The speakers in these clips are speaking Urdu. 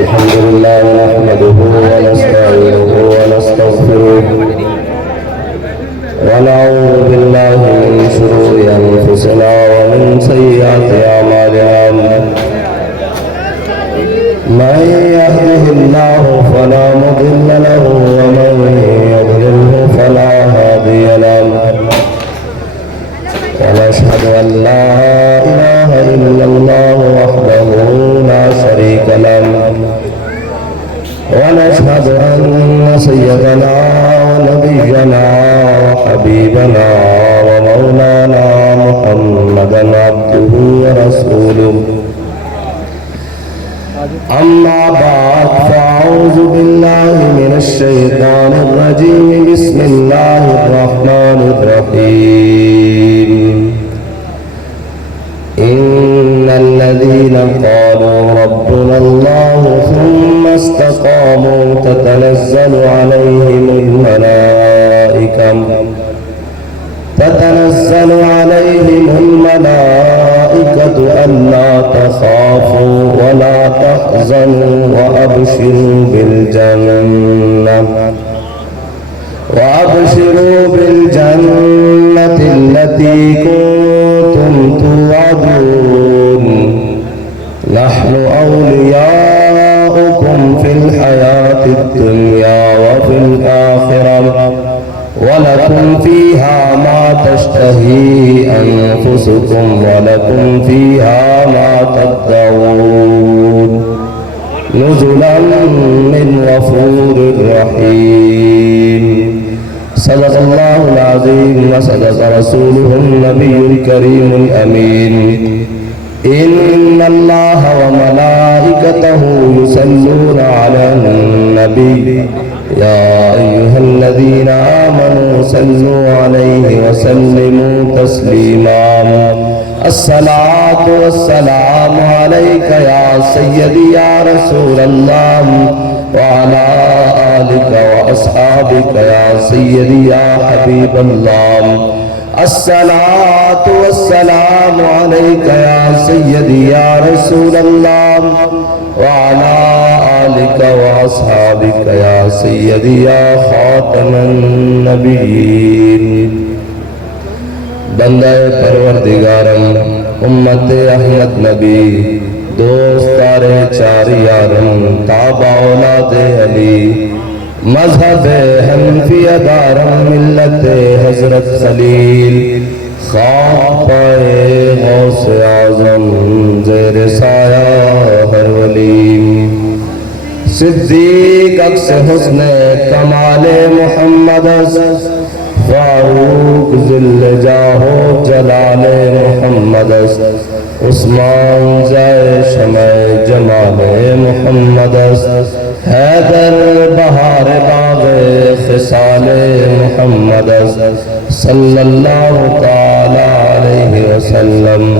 الحمد لله نحمده ونستعينه ونستغفره ونعوذ بالله من شرور أنفسنا ومن سيئات أعمالنا من يهده الله فلا مضل له ومن يضلله فلا هادي له ونشهد أن لا إله إلا الله وحده لا شريك له ونشهد أن سيدنا ونبينا وحبيبنا ومولانا محمدا عبده ورسوله أما بعد فأعوذ بالله من الشيطان الرجيم بسم الله الرحمن الرحيم إن الذين قالوا ربنا الله ثم استقاموا تتنزل عليهم الملائكة ألا تخافوا ولا تحزنوا وأبشروا بالجنة التي كنتم توعدون نحن أولياؤكم في الحياة الدنيا وفي الآخرة ولكم فيها ما تشتهي أنفسكم ولكم فيها ما تدعون نزلا من غفور رحيم صدق الله العظيم وصدق رسوله النبي الكريم الأمين إن الله وملائكته يصلون على النبي يا أيها الذين آمنوا صلوا عليه وسلموا تسليما الصلاة والسلام عليك يا سيدي يا رسول الله وعلى آلك وأصحابك يا سيدي يا حبيب الله الصلاة والسلام عليك يا سيدي يا رسول الله وعلى آلك وأصحابك يا سيدي يا خاتم النبيين بندہ پروردگارم امت احمد نبی دوستار چار یارم تابع اولاد علی مذہب حنفی دارم ملت حضرت خلیل خاک پائے غوث اعظم زیر سایہ ہر ولی صدیق عکس حسن کمال محمد فاروق ذل جاہو جلال محمد عثمان جائے شمع جمال محمد حیدر بہار باغ خصال محمد صلی اللہ تعالی علیہ وسلم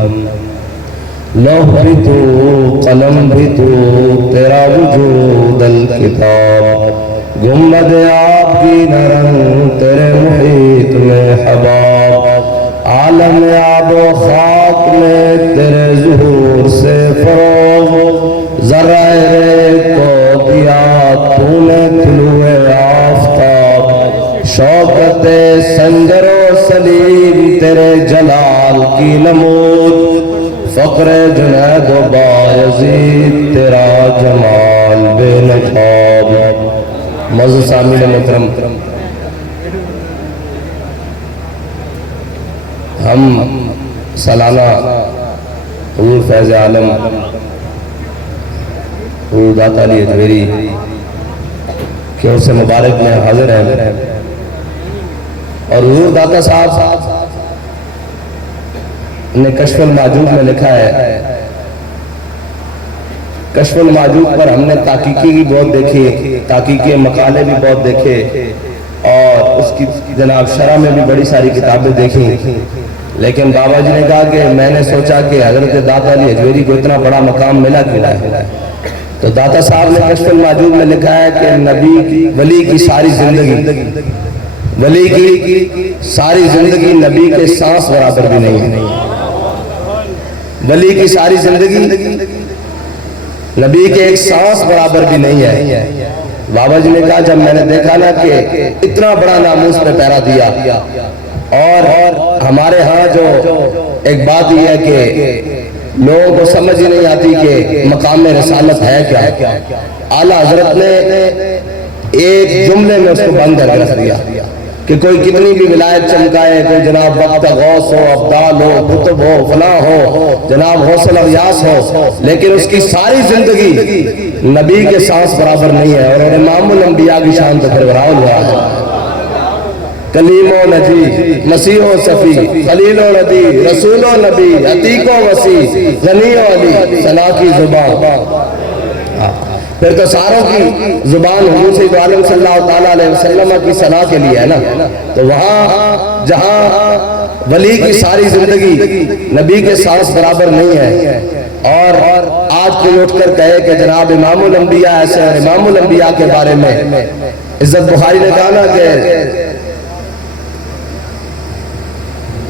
لوح بھی تو قلم بھی تو تیرا وجود الکتاب گنبد آپ کی نرم تیرے محیط میں حباب عالم آب و خاک میں تیرے ظہور سے فروغ ذرہ ریت کو دیا تو نے طلوع آفتاب شوکت سنجر و سلیم تیرے جلال کی نمود فقر جنید و بایزید تیرا جمال بے نقاب معزز سامعین محترم ہم سالانہ حضور فیض عالم حضور داتا علی اجمیری کے عرص مبارک میں حاضر ہیں اور حضور داتا صاحب نے کشف الماجوب میں لکھا ہے کشف الماجوب پر ہم نے تحقیقی بھی بہت دیکھی تحقیقی مقالے بھی بہت دیکھے اور اس کی جناب شرح میں بھی بڑی ساری کتابیں دیکھی لیکن بابا جی نے کہا کہ میں نے سوچا کہ حضرت داتا علی اجمیری کو اتنا بڑا مقام ملا کیوں ہے تو داتا صاحب نے کشف الماجوب میں لکھا ہے کہ نبی ولی کی ساری زندگی نبی کے سانس برابر بھی نہیں ہے ولی کی ساری زندگی نبی کے ایک سانس برابر بھی نہیں ہے۔ بابا جی نے کہا جب میں نے دیکھا نا کہ اتنا بڑا ناموس پہ پہرا دیا، اور ہمارے ہاں جو ایک بات یہ ہے کہ لوگوں کو سمجھ ہی نہیں آتی کہ مقام رسالت ہے کیا، اعلیٰ حضرت نے ایک جملے میں اس کو بند کر رکھ دیا کہ کوئی کتنی بھی ولایت چمکائے، کوئی جناب وقت غوث ہو، ابدال ہو، قطب ہو، فلاں ہو، جناب غوث الیاس ہو، لیکن اس کی ساری زندگی نبی کے سانس برابر نہیں ہے، اور امام الانبیاء کی شان تو پھر براؤ ہوا ہے۔ کلیم و نجی، مسیح و صفی، خلیل و ردی، رسول و نبی، عتیق و وسیع، غنی و علی، ثنا کی زبان۔ پھر تو ساروں کی زبان حضور سید عالم صلی اللہ تعالیٰ علیہ وسلم کی ثنا کے لیے ہے نا، تو وہاں جہاں ولی کی ساری زندگی نبی کے سانس برابر نہیں ہے، اور آج کوئی اٹھ کر کہے کہ جناب امام الانبیاء ایسے ہیں، امام الانبیاء کے بارے میں عزت بخاری نے کہا نا کہ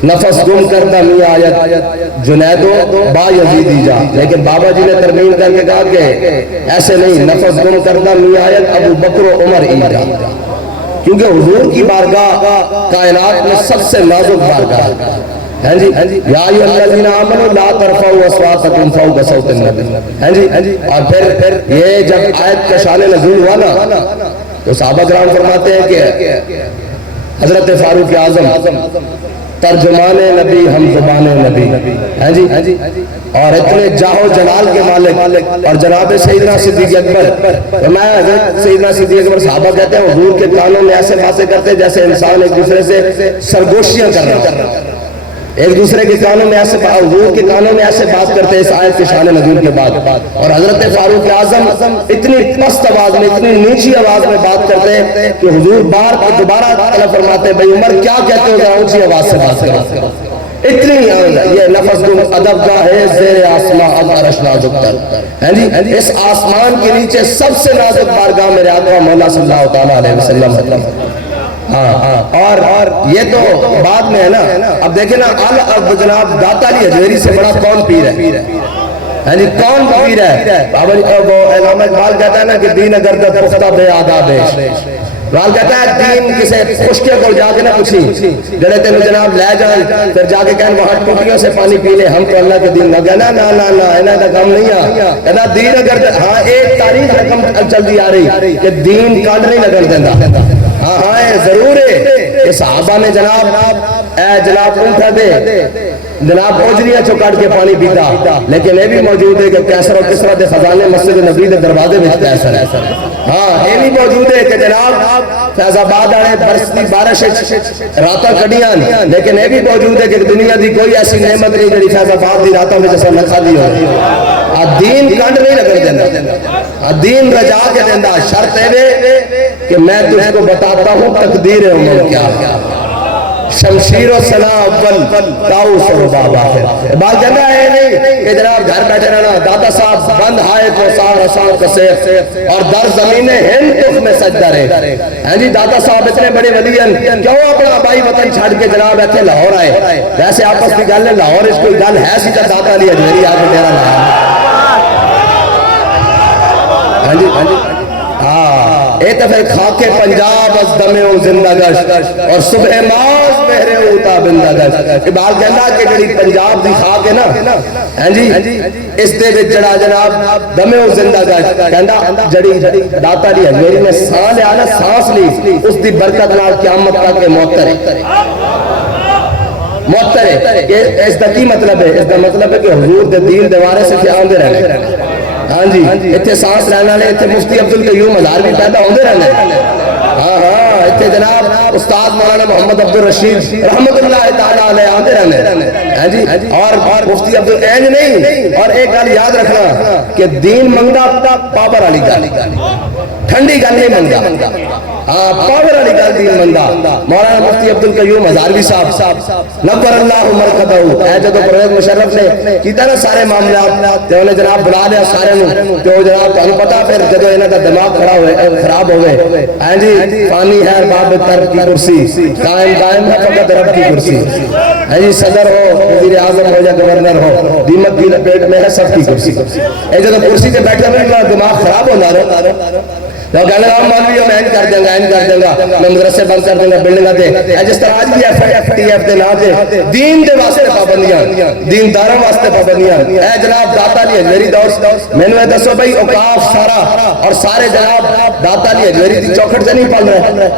نفس گم کردہ میاں آیت جنیدو با یزیدی جا، لیکن بابا جی نے ترمیم کر کے کہا کہ ایسے نہیں، نفس گم کردہ میاں آیت ابو بکر و عمر ایجا، کیونکہ حضور کی بارگاہ کائنات میں سب سے نازک بارگاہ ہے جی۔ یا ایھا الذین آمنوا لا ترفعوا اصواتکم فوق صوت النبی، ہے جی۔ اور پھر یہ جب آیت کا شان نزول ہوا نا تو صحابہ کرام فرماتے ہیں کہ حضرت فاروق اعظم ترجمان نبی ہم زبان نبی، ہیں جی، اور اتنے جاہ و جلال کے مالک، اور جناب سیدنا صدیق اکبر، فرمایا حضرت سیدنا صدیق اکبر صحابہ کہتے ہیں حضور کے کانوں میں ایسے باتیں کرتے جیسے انسان ایک دوسرے سے سرگوشیاں کر رہا ہے، ایک دوسرے کے کانوں میں ایسے، حضور کے کانوں میں ایسے بات کرتے اس آیت کے شان نزول کے بعد، اور حضرت فاروق اعظم اتنی پست آواز میں، اتنی نیچی آواز میں بات کرتے کہ حضور دوبارہ طلب فرماتے بھئی عمر کیا کہتے ہو، ذرا اونچی آواز سے بات کرو، اتنی یہ لفظ گم ادب کا ہے زیر آسمان از عرش نازک تر، ہیں جی، اس آسمان کے نیچے سب سے نازک بارگاہ میرے آقا مولا صلی اللہ تعالیٰ علیہ وسلم ہے۔ اور یہ تو بعد میں ہے نا، اب دیکھیں نا اب جناب داتا علی حجویری سے بڑا کون پیر ہے، یعنی کون پیر ہے؟ بابا جی وہ علامہ اقبال کہتا ہے نا کہ دین اگر در پختہ بے آداب اقبال کہتا ہے دین کسے خشکے کو جا کے نہ پوچھی، جڑے تینوں جناب لے جائیں پھر جا کے کہیں وہاں ٹوٹیوں سے پانی پی لے، ہم تو اللہ کے دین نہ کہنا نا نا نا انہاں دا کام نہیں آ کہنا دین اگر ہاں ایک تاریخ رقم چل دی آ رہی کہ دین کانڈ نہیں لگن دینا، ہاں ہاں ضرور ہے کہ صحابہ نے جناب اونٹا دے جناب اوجریاں چوکاٹ کے پانی پیتا، لیکن یہ بھی موجود ہے کہ کیسر اور کسرا دے خزانے مسجد نبی دے دروازے میں کیسر ہے، ہاں یہ بھی موجود ہے کہ جناب فیض آباد آنے برستی بارش راتاں کڑیاں، لیکن یہ بھی موجود ہے کہ دنیا دی کوئی ایسی نعمت نہیں جڑی فیض آباد دی راتاں میں جیسا نہ کھا دی ہو، دین کانڈ نہیں لگن دینا، دین رجا کے دینا، شرط ہے کہ میں تجھ کو بتاتا ہوں تقدیر عمر کیا ہے، شمشیر و سنا اول تاؤ سرباب آخر، بات کہنا ہے نہیں کہ جناب گھر بیٹھے رہنا، دادا صاحب بند ہائے کو سار اسان کسیف اور در زمین ہند تک میں سجدہ رہے ہیں جی، دادا صاحب اتنے بڑے ولی ہیں کیوں اپنا بائی وطن چھاڑ کے جناب ایتھے لاہور آئے، ویسے آپس کی گل ہے لاہور اس کوئی گل ہے سیدھا دادا علی حجویری آج میرا لایا، ہاں جی اے تفیق خاک پنجاب از دمے و زندہ گشت اور صبح ماز بہرے ہوتا بندہ گشت، اقبال کہنا کہ جڑی پنجاب دی خاک ہے نا، ہیں جی اس دے وچ جڑا جناب دمے و زندہ گشت کہنا جڑی داتا علی حجویری نے سانس لیا نا، سانس لی اس دی برکت نال قیامت تک معطر ہے، معطر ہے، اس دا کی مطلب ہے؟ اس دا مطلب ہے کہ حضور دے دین دیوارے سے کیا آندے رہنے، ہاں جی اتنے سانس لینا لے، اتنے مفتی عبدالقیوم ہزاروی پیدا ہوندے رہنے، ہاں ہاں اتنے جناب استاد مولانا محمد عبدالرشید رحمت اللہ تعالیٰ علیہ آندے رہنے، ہاں جی اور مفتی عبدالعین نہیں، اور ایک گل یاد رکھنا کہ دین منگا پاور علی گل، ٹھنڈی گل نہیں منگا، ہاں پاور علی گل دین منگا، مولانا مفتی عبدالقیوم ہزاروی صاحب نبر اللہ مرکدہ، اے جدو پرویز مشرف نے کیتا نا سارے معاملات تے انہیں جناب بلا لیا سارے نو، تے وہ جناب تانوں پتا پھر جدو انہاں دا دماغ خراب ہوئے، ہاں جی فانی ہے باب تر کی کرسی، قائم ہے فقط رب کی کرسی، ہے جی صدر ہو وزیر اعظم ہو یا گورنر ہو دیمک کی لپیٹ میں ہے سب کی کرسی اے جو کرسی تے بیٹھے ہوئے دماغ خراب ہونا رہا لوگ کہنے لگا مولوی میں این کر دیں گا میں مدرسے بند کر دوں گا بلڈنگاں تے جس طرح آج بھی ایف ٹی ایف دے نام تے دین دے واسطے پابندیاں دینداروں واسطے پابندیاں اے جناب داتا علی اجمیری دور میں نے دسو بھائی اوقاف سارا اور سارے جناب داتا علی اجمیری دی چوکھٹ سے نہیں پڑھ رہے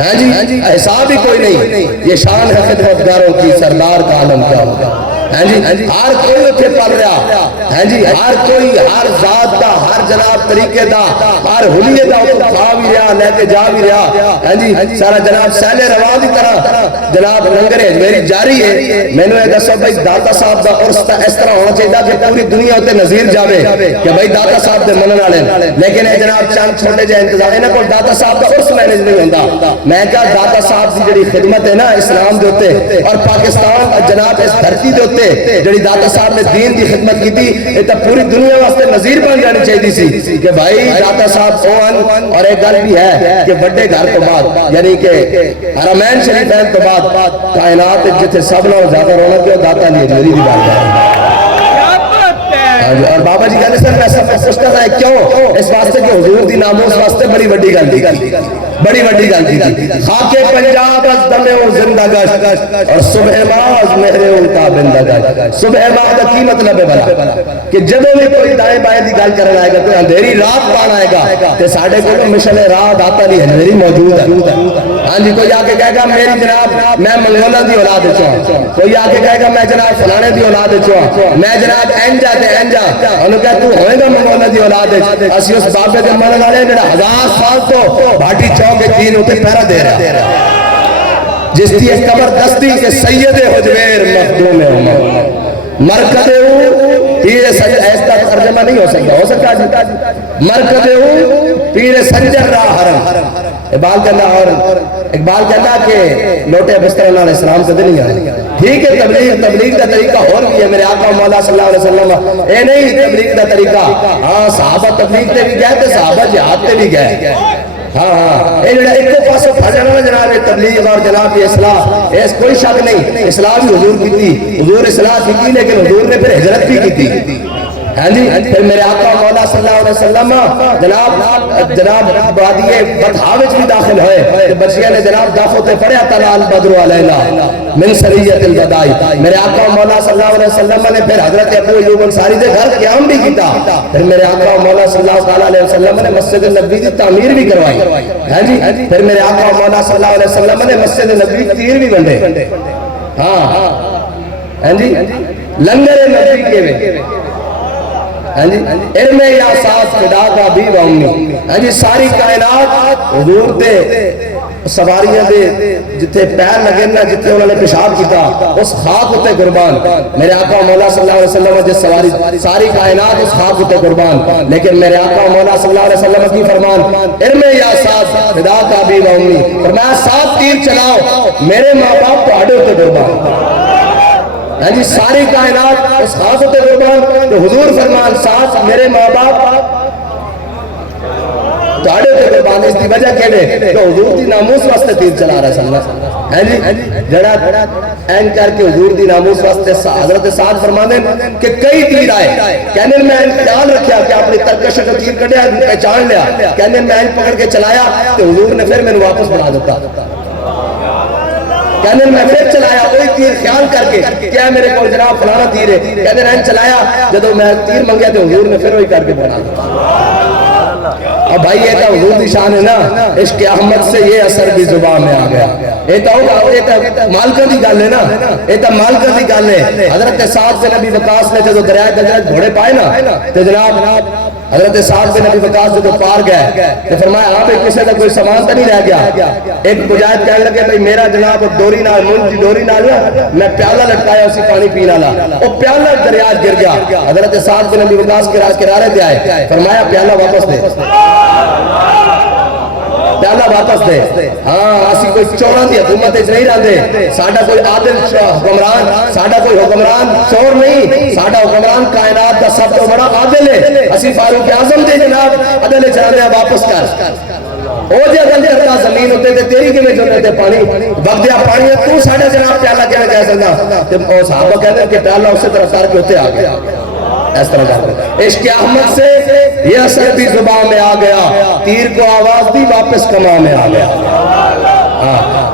ہیں جی حساب ہی کوئی نہیں یہ شان ہے خدمتگاروں کی سردار کا عالم کیا ہوگا ہر کوئی اتھے پڑھ رہا ہے جی ہر کوئی ہر ذات دا ہر جناب طریقے دا ہر حلیے دا اتھے کھا بھی رہا لے کے جا بھی رہا ہے جی سارا جناب سہلے روا دی طرح جناب لنگر اجمیری جاری ہے میں نے دسو بھائی داتا صاحب دا عرص اس طرح ہونا چاہیے کہ پوری دنیا ہوتے نظیر جاوے کہ بھائی داتا صاحب دے منن والے لیکن اے جناب چند چھوٹے جائے انتظام انہاں کو داتا صاحب دا عرص مینج نہیں ہوندا میں کہا داتا صاحب دی جڑی خدمت ہے نا اسلام دے ہوتے اور پاکستان جناب اس دھرتی دے ہوتے جڑی داتا صاحب نے دین دی خدمت کی تھی یہ تو پوری دنیا واسطے نظیر بن جانی چاہیے سی کہ بھائی داتا صاحب اون اور ایک گل بھی ہے کہ بڑے گھر تو بعد یعنی کہ حرمین شریفین تو بعد کائنات جتھے سب نال زیادہ رونق ہے داتا علی اجمیری دی بات ہے اور بابا جی کہنے سر میں سب پوچھتا تھا کیوں اس واسطے کہ حضور دی ناموس واسطے بڑی وڈی گل تھی بڑی وڈی گل تھی خاک پنجاب از دمے او زندہ گشت اور صبح باز مہرے اونتا بندہ گشت صبح باز کا کی مطلب ہے بلا کہ جب بھی کوئی دائیں بائیں دی گل کرنا آئے گا کوئی اندھیری رات پان آئے گا تے ساڑھے کو مشن رات داتا علی اجمیری موجود ہے ہاں جی کوئی آکے کہے گا میری جناب میں منگولا دی اولاد چاہ کوئی آکے کہے گا میں جناب فلانے دی اولاد چاہ میں جناب اینجا تے اینجا انہوں کہا تو ہوئے گا منگولا دی اولاد اسی اس بابے دے منگولا والے میرا 1000 سال تو بھاٹی چوک کے دین ہوتے پیرا دے رہا جس کی ایک قبر دستی کے سید حجویر مخدوم عمر مرکز پیر سنجر ایسا ترجمہ نہیں ہو سکتا جی مرکز پیر سنجر راہ حرم اقبال کہنا کہ لوٹے بستر اللہ علیہ السلام سے نہیں آئے ٹھیک ہے تبلیغ کا طریقہ اور بھی ہے میرے آقا مولا صلی اللہ علیہ وسلم اے نہیں تبلیغ کا طریقہ ہاں صحابہ تبلیغ تے بھی گئے تھے صحابہ جہاد تے بھی گئے ہاں اے جڑا ایک پاسوں پھڑنا جناب تبلیغ اور جناب یہ اصلاح اس کوئی شک نہیں اصلاح بھی حضور کی تھی حضور اصلاح کی تھی لیکن حضور نے پھر ہجرت بھی کی تھی ہاں جی پھر میرے آقا مولا صلی اللہ علیہ وسلم جناب وادی بطحا وچ بھی داخل ہوئے بچیاں نے جناب دافوتے پڑھیا طلع البدر علینا من سریت البدائی میرے آقا مولا صلی اللہ علیہ وسلم نے پھر حضرت ابو ایوب انصاری دے گھر قیام بھی کیتا پھر میرے آقا مولا صلی اللہ علیہ وسلم نے مسجد نبوی دی تعمیر بھی کروائی ہاں جی پھر میرے آقا مولا صلی اللہ علیہ وسلم نے مسجد نبوی تیر بھی بندے ہاں جی لنگر نبی کے علم یا ساتھ خدا کا بھی واؤنی ساری کائنات حضور دے سواریاں دے جتے پیر لگے نا جتے انہوں نے پیشاب کیتا اس خاک ہوتے قربان میرے آقا مولا صلی اللہ علیہ وسلم جس سواری ساری کائنات اس خاک ہوتے قربان لیکن میرے آقا مولا صلی اللہ علیہ وسلم کی فرمان علم یا ساتھ خدا کا بھی واؤنی فرمایا 7 تیر چلاؤ میرے ماں باپ تو آڑے ہوتے قربان یعنی ساری کائنات اس خاص ہوتے قربان تو حضور فرمان ساتھ میرے ماں باپ داڑے ہوتے قربان اس کی وجہ کہنے تو حضور دی ناموس واسطے تیر چلا رہا ہے صلی اللہ علیہ وسلم جڑا این کر کے حضور دی ناموس واسطے حضرت سعد فرمان دیں کہ کئی تیر آئے کہنے میں خیال رکھیا کہ اپنی ترکش کا تیر کڑیا پہچان لیا کہنے میں پکڑ کے چلایا تو حضور نے پھر میں واپس بڑھا دیتا کہنے میں پھر چلایا وہی تیر خیال کر کے کیا میرے کو جناب فلانا تیر ہے کہنے میں چلایا جب میں تیر منگیا تو حضور نے پھر وہی کر کے بنا دیا اب بھائی یہ تو حضور دی شان ہے نا عشق احمد سے یہ اثر بھی زبان میں آ گیا یہ تو مالکہ دی گل ہے نا یہ تو مالکہ دی گل ہے حضرت سعد بن ابی وقاص نے جب دریا گجرا گھوڑے پائے نا تو جناب حضرت سعد بن ابی وقاص جو پار گئے تو فرمایا ہاں بھئی کسی کا کوئی سامان تو نہیں رہ گیا ایک مجاہد کہنے لگے بھئی میرا جناب ڈوری نال منجی ڈوری نال میں پیالہ لٹکایا اسی پانی پینا لا وہ پیالہ دریا گر گیا حضرت سعد بن ابی وقاص کے راز کنارے دے آئے فرمایا پیالہ واپس دے پیالہ واپس دے ہاں اسی کوئی چوراں دی حکومت نہیں رہندے ساڈا کوئی عادل حکمران ساڈا کوئی حکمران چور نہیں ساڈا حکمران کائنات دا سب تو بڑا عادل ہے اسی فاروق اعظم دے جناب عدل چاہندے واپس کر او جے بندے کرتا زمین ہوتے تے تیری کے میں جونے تے پانی وقت دیا پانی ہے تو ساڑھے جناب پیالہ کیا کہہ سکتا تے او صحابہ کہتے ہیں کہ پیالہ اسے طرف سار کے ہوتے آ گیا اس طرح کہتے ہیں عشق احمد سے یہ اثر بھی زبان میں آ گیا تیر کو آواز دی واپس کما میں آ گیا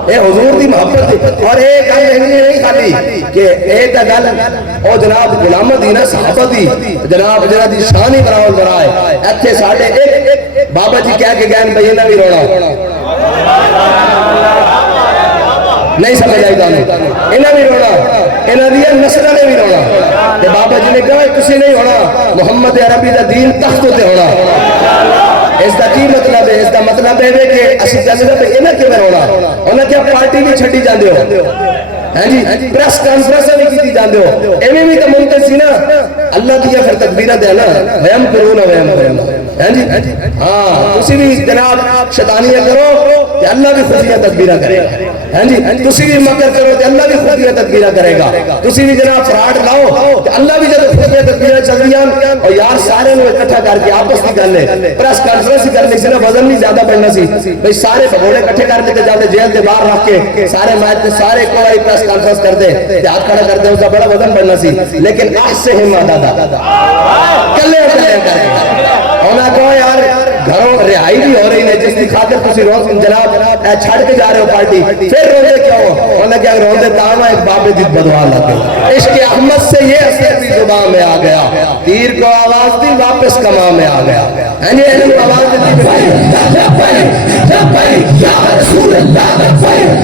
اے حضور دی محبت دی اور ایک گل نہیں خالی کہ ایک گل او جناب غلام دینا صحابہ دی جناب جنہ دی شان ہی براول برائے ایتھے ساڑھے ایک بابا جی کہہ کے گئے بھئی انہاں بھی رونا نہیں سمجھ آئی دانے انہاں بھی رونا انہاں دی نسلہ نے بھی رونا کہ بابا جی نے کہا کسی نہیں ہونا محمد عربی دا دین تخت ہوتے ہونا اس دا کی مطلب ہے اس دا مطلب ہے کہ اسی جنگل پہ انہاں کے میں رونا انہاں کیا پارٹی بھی چھٹی جاندے ہو ہاں جی پریس کانفرنس بھی کی جاندے ہو ایویں بھی تو ممکن سی نا اللہ دیا پھر تکبیرہ دے نا ویم کرونا ویم کرونا ہاں جی ہاں تسی بھی جناب شیطانیہ کرو کہ اللہ بھی خفیہ تکبیرہ کرے گا ہاں جی تسی بھی مکر کرو کہ اللہ بھی خفیہ تکبیرہ کرے گا تسی بھی جناب فراڈ لاؤ کہ اللہ بھی جب خفیہ تکبیرہ چل رہی ہیں اور یار سارے نو اکٹھا کر کے آپس کی گل ہے پریس کانفرنس کر لی سی نا وزن نہیں زیادہ پڑنا سی بھئی سارے بھگوڑے اکٹھے کر کے جاتے جیل دے باہر رکھ کے سارے مائد سارے کو آئی پریس کانفرنس کر دے ہاتھ کھڑا کر دے اس کا بڑا وزن بڑھنا سی لیکن آج سے ہی مادہ کلے کلے کر کے ہونا کہو یار گھروں رہائی بھی ہو رہی ہے جس کی خاطر کسی روز جناب چھڑ کے جا رہے ہو پارٹی پھر روندے کیوں ہونا کیا روندے تاما ایک باب دید بدوا لگے عشق احمد سے یہ اثر بھی زبان میں آ گیا تیر کو آواز دی واپس کما میں آ گیا یعنی علم آواز دی لبیک یا رسول اللہ لبیک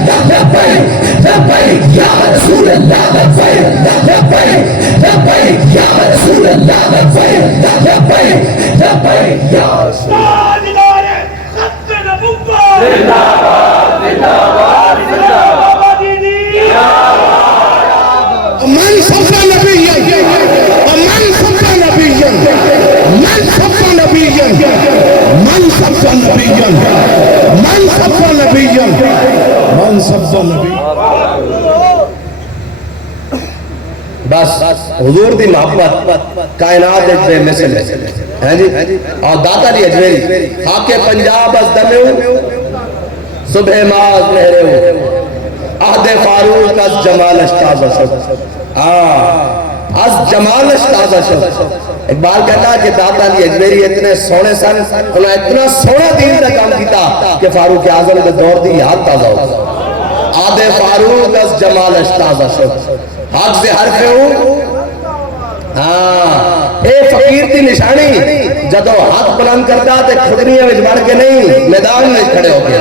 یا رسول اللہ لبیک یا رسول اللہ لبیک یا رسول اللہ من صف نبيا ومن صف نبيا من صف نبيا من صف نبيا من صف نبيا من صف نبيا بس حضور دی محبت کائنات ایک بے مثل ہے جی اور داتا دی اجویری خاک پنجاب از دمیو صبح ماز مہرے ہو عہد فاروق از جمال اشتاز شد از جمال اشتاز شد اقبال کہتا ہے کہ داتا دی اجویری اتنے سونے سن انہوں اتنا سونا دین کا کام کیتا کہ فاروق اعظم کے دور دی یاد تازہ ہو عہد فاروق از جمال اشتاز شد حق سے حرف ہوں اے فقیر دی نشانی جدو حق بلند کرتا تے خدنیاں وچ بڑھ کے نہیں میدان میں کھڑے ہو گئے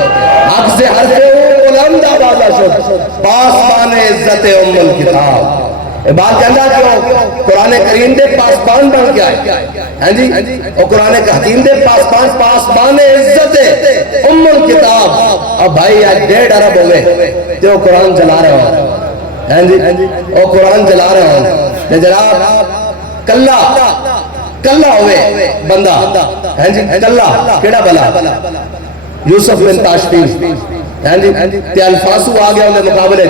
حق سے حرف ہوں بلند آوازہ شد پاسبان عزت ام الکتاب اے بات کہنا کیوں قرآن کریم دے پاسبان بن کے آئے ہیں جی اور قرآن حکیم دے پاسبان عزت ام الکتاب اب بھائی آج 1.5 ارب ہوئے تو قرآن چلا رہے ہو ہیں جی اور قرآن چلا رہے ہوں جناب کلہ ہوئے بندہ ہیں جی کلہ کیڑا بلا یوسف بن تاشفین ہیں جی تے الفاسو آگیا انہیں مقابلے